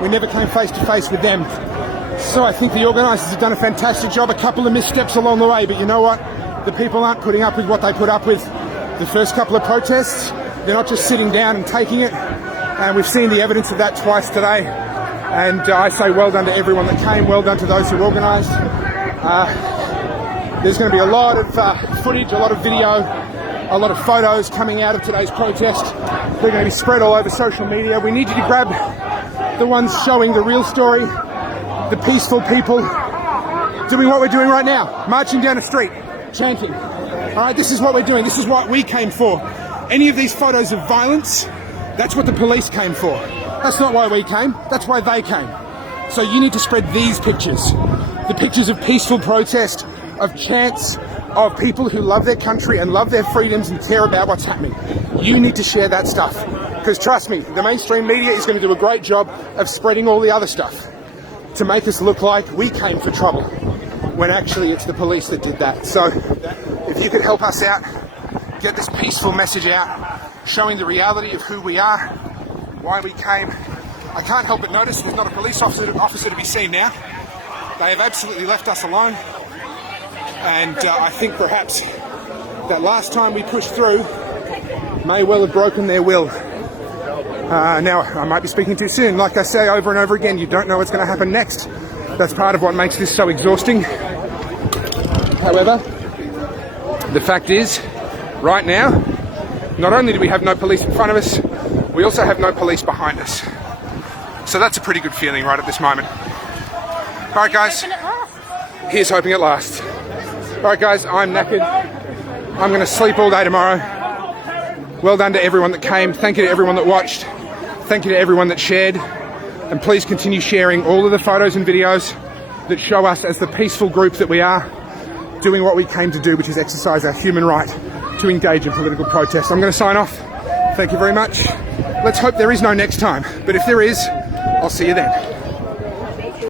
We never came face to face with them. So I think the organisers have done a fantastic job. A couple of missteps along the way, but you know what? The people aren't putting up with what they put up with the first couple of protests. They're not just sitting down and taking it. And we've seen the evidence of that twice today. And I say well done to everyone that came, well done to those who organised. There's going to be a lot of footage, a lot of video, a lot of photos coming out of today's protest. They're going to be spread all over social media. We need you to grab the ones showing the real story, the peaceful people doing what we're doing right now, marching down a street, chanting. All right, this is what we're doing. This is what we came for. Any of these photos of violence, that's what the police came for. That's not why we came. That's why they came. So you need to spread these pictures, the pictures of peaceful protest, of chants, of people who love their country and love their freedoms and care about what's happening. You need to share that stuff. Because trust me, the mainstream media is going to do a great job of spreading all the other stuff to make us look like we came for trouble, when actually it's the police that did that. So if you could help us out, get this peaceful message out, showing the reality of who we are, why we came. I can't help but notice there's not a police officer to be seen now. They have absolutely left us alone. And I think perhaps that last time we pushed through may well have broken their will. Now, I might be speaking too soon. Like I say over and over again, you don't know what's going to happen next. That's part of what makes this so exhausting. However, the fact is, right now, not only do we have no police in front of us, we also have no police behind us. So that's a pretty good feeling right at this moment. All right, guys. Here's hoping it lasts. All right, guys, I'm knackered. I'm going to sleep all day tomorrow. Well done to everyone that came. Thank you to everyone that watched. Thank you to everyone that shared. And please continue sharing all of the photos and videos that show us as the peaceful group that we are, doing what we came to do, which is exercise our human right to engage in political protest. I'm going to sign off. Thank you very much. Let's hope there is no next time. But if there is, I'll see you then.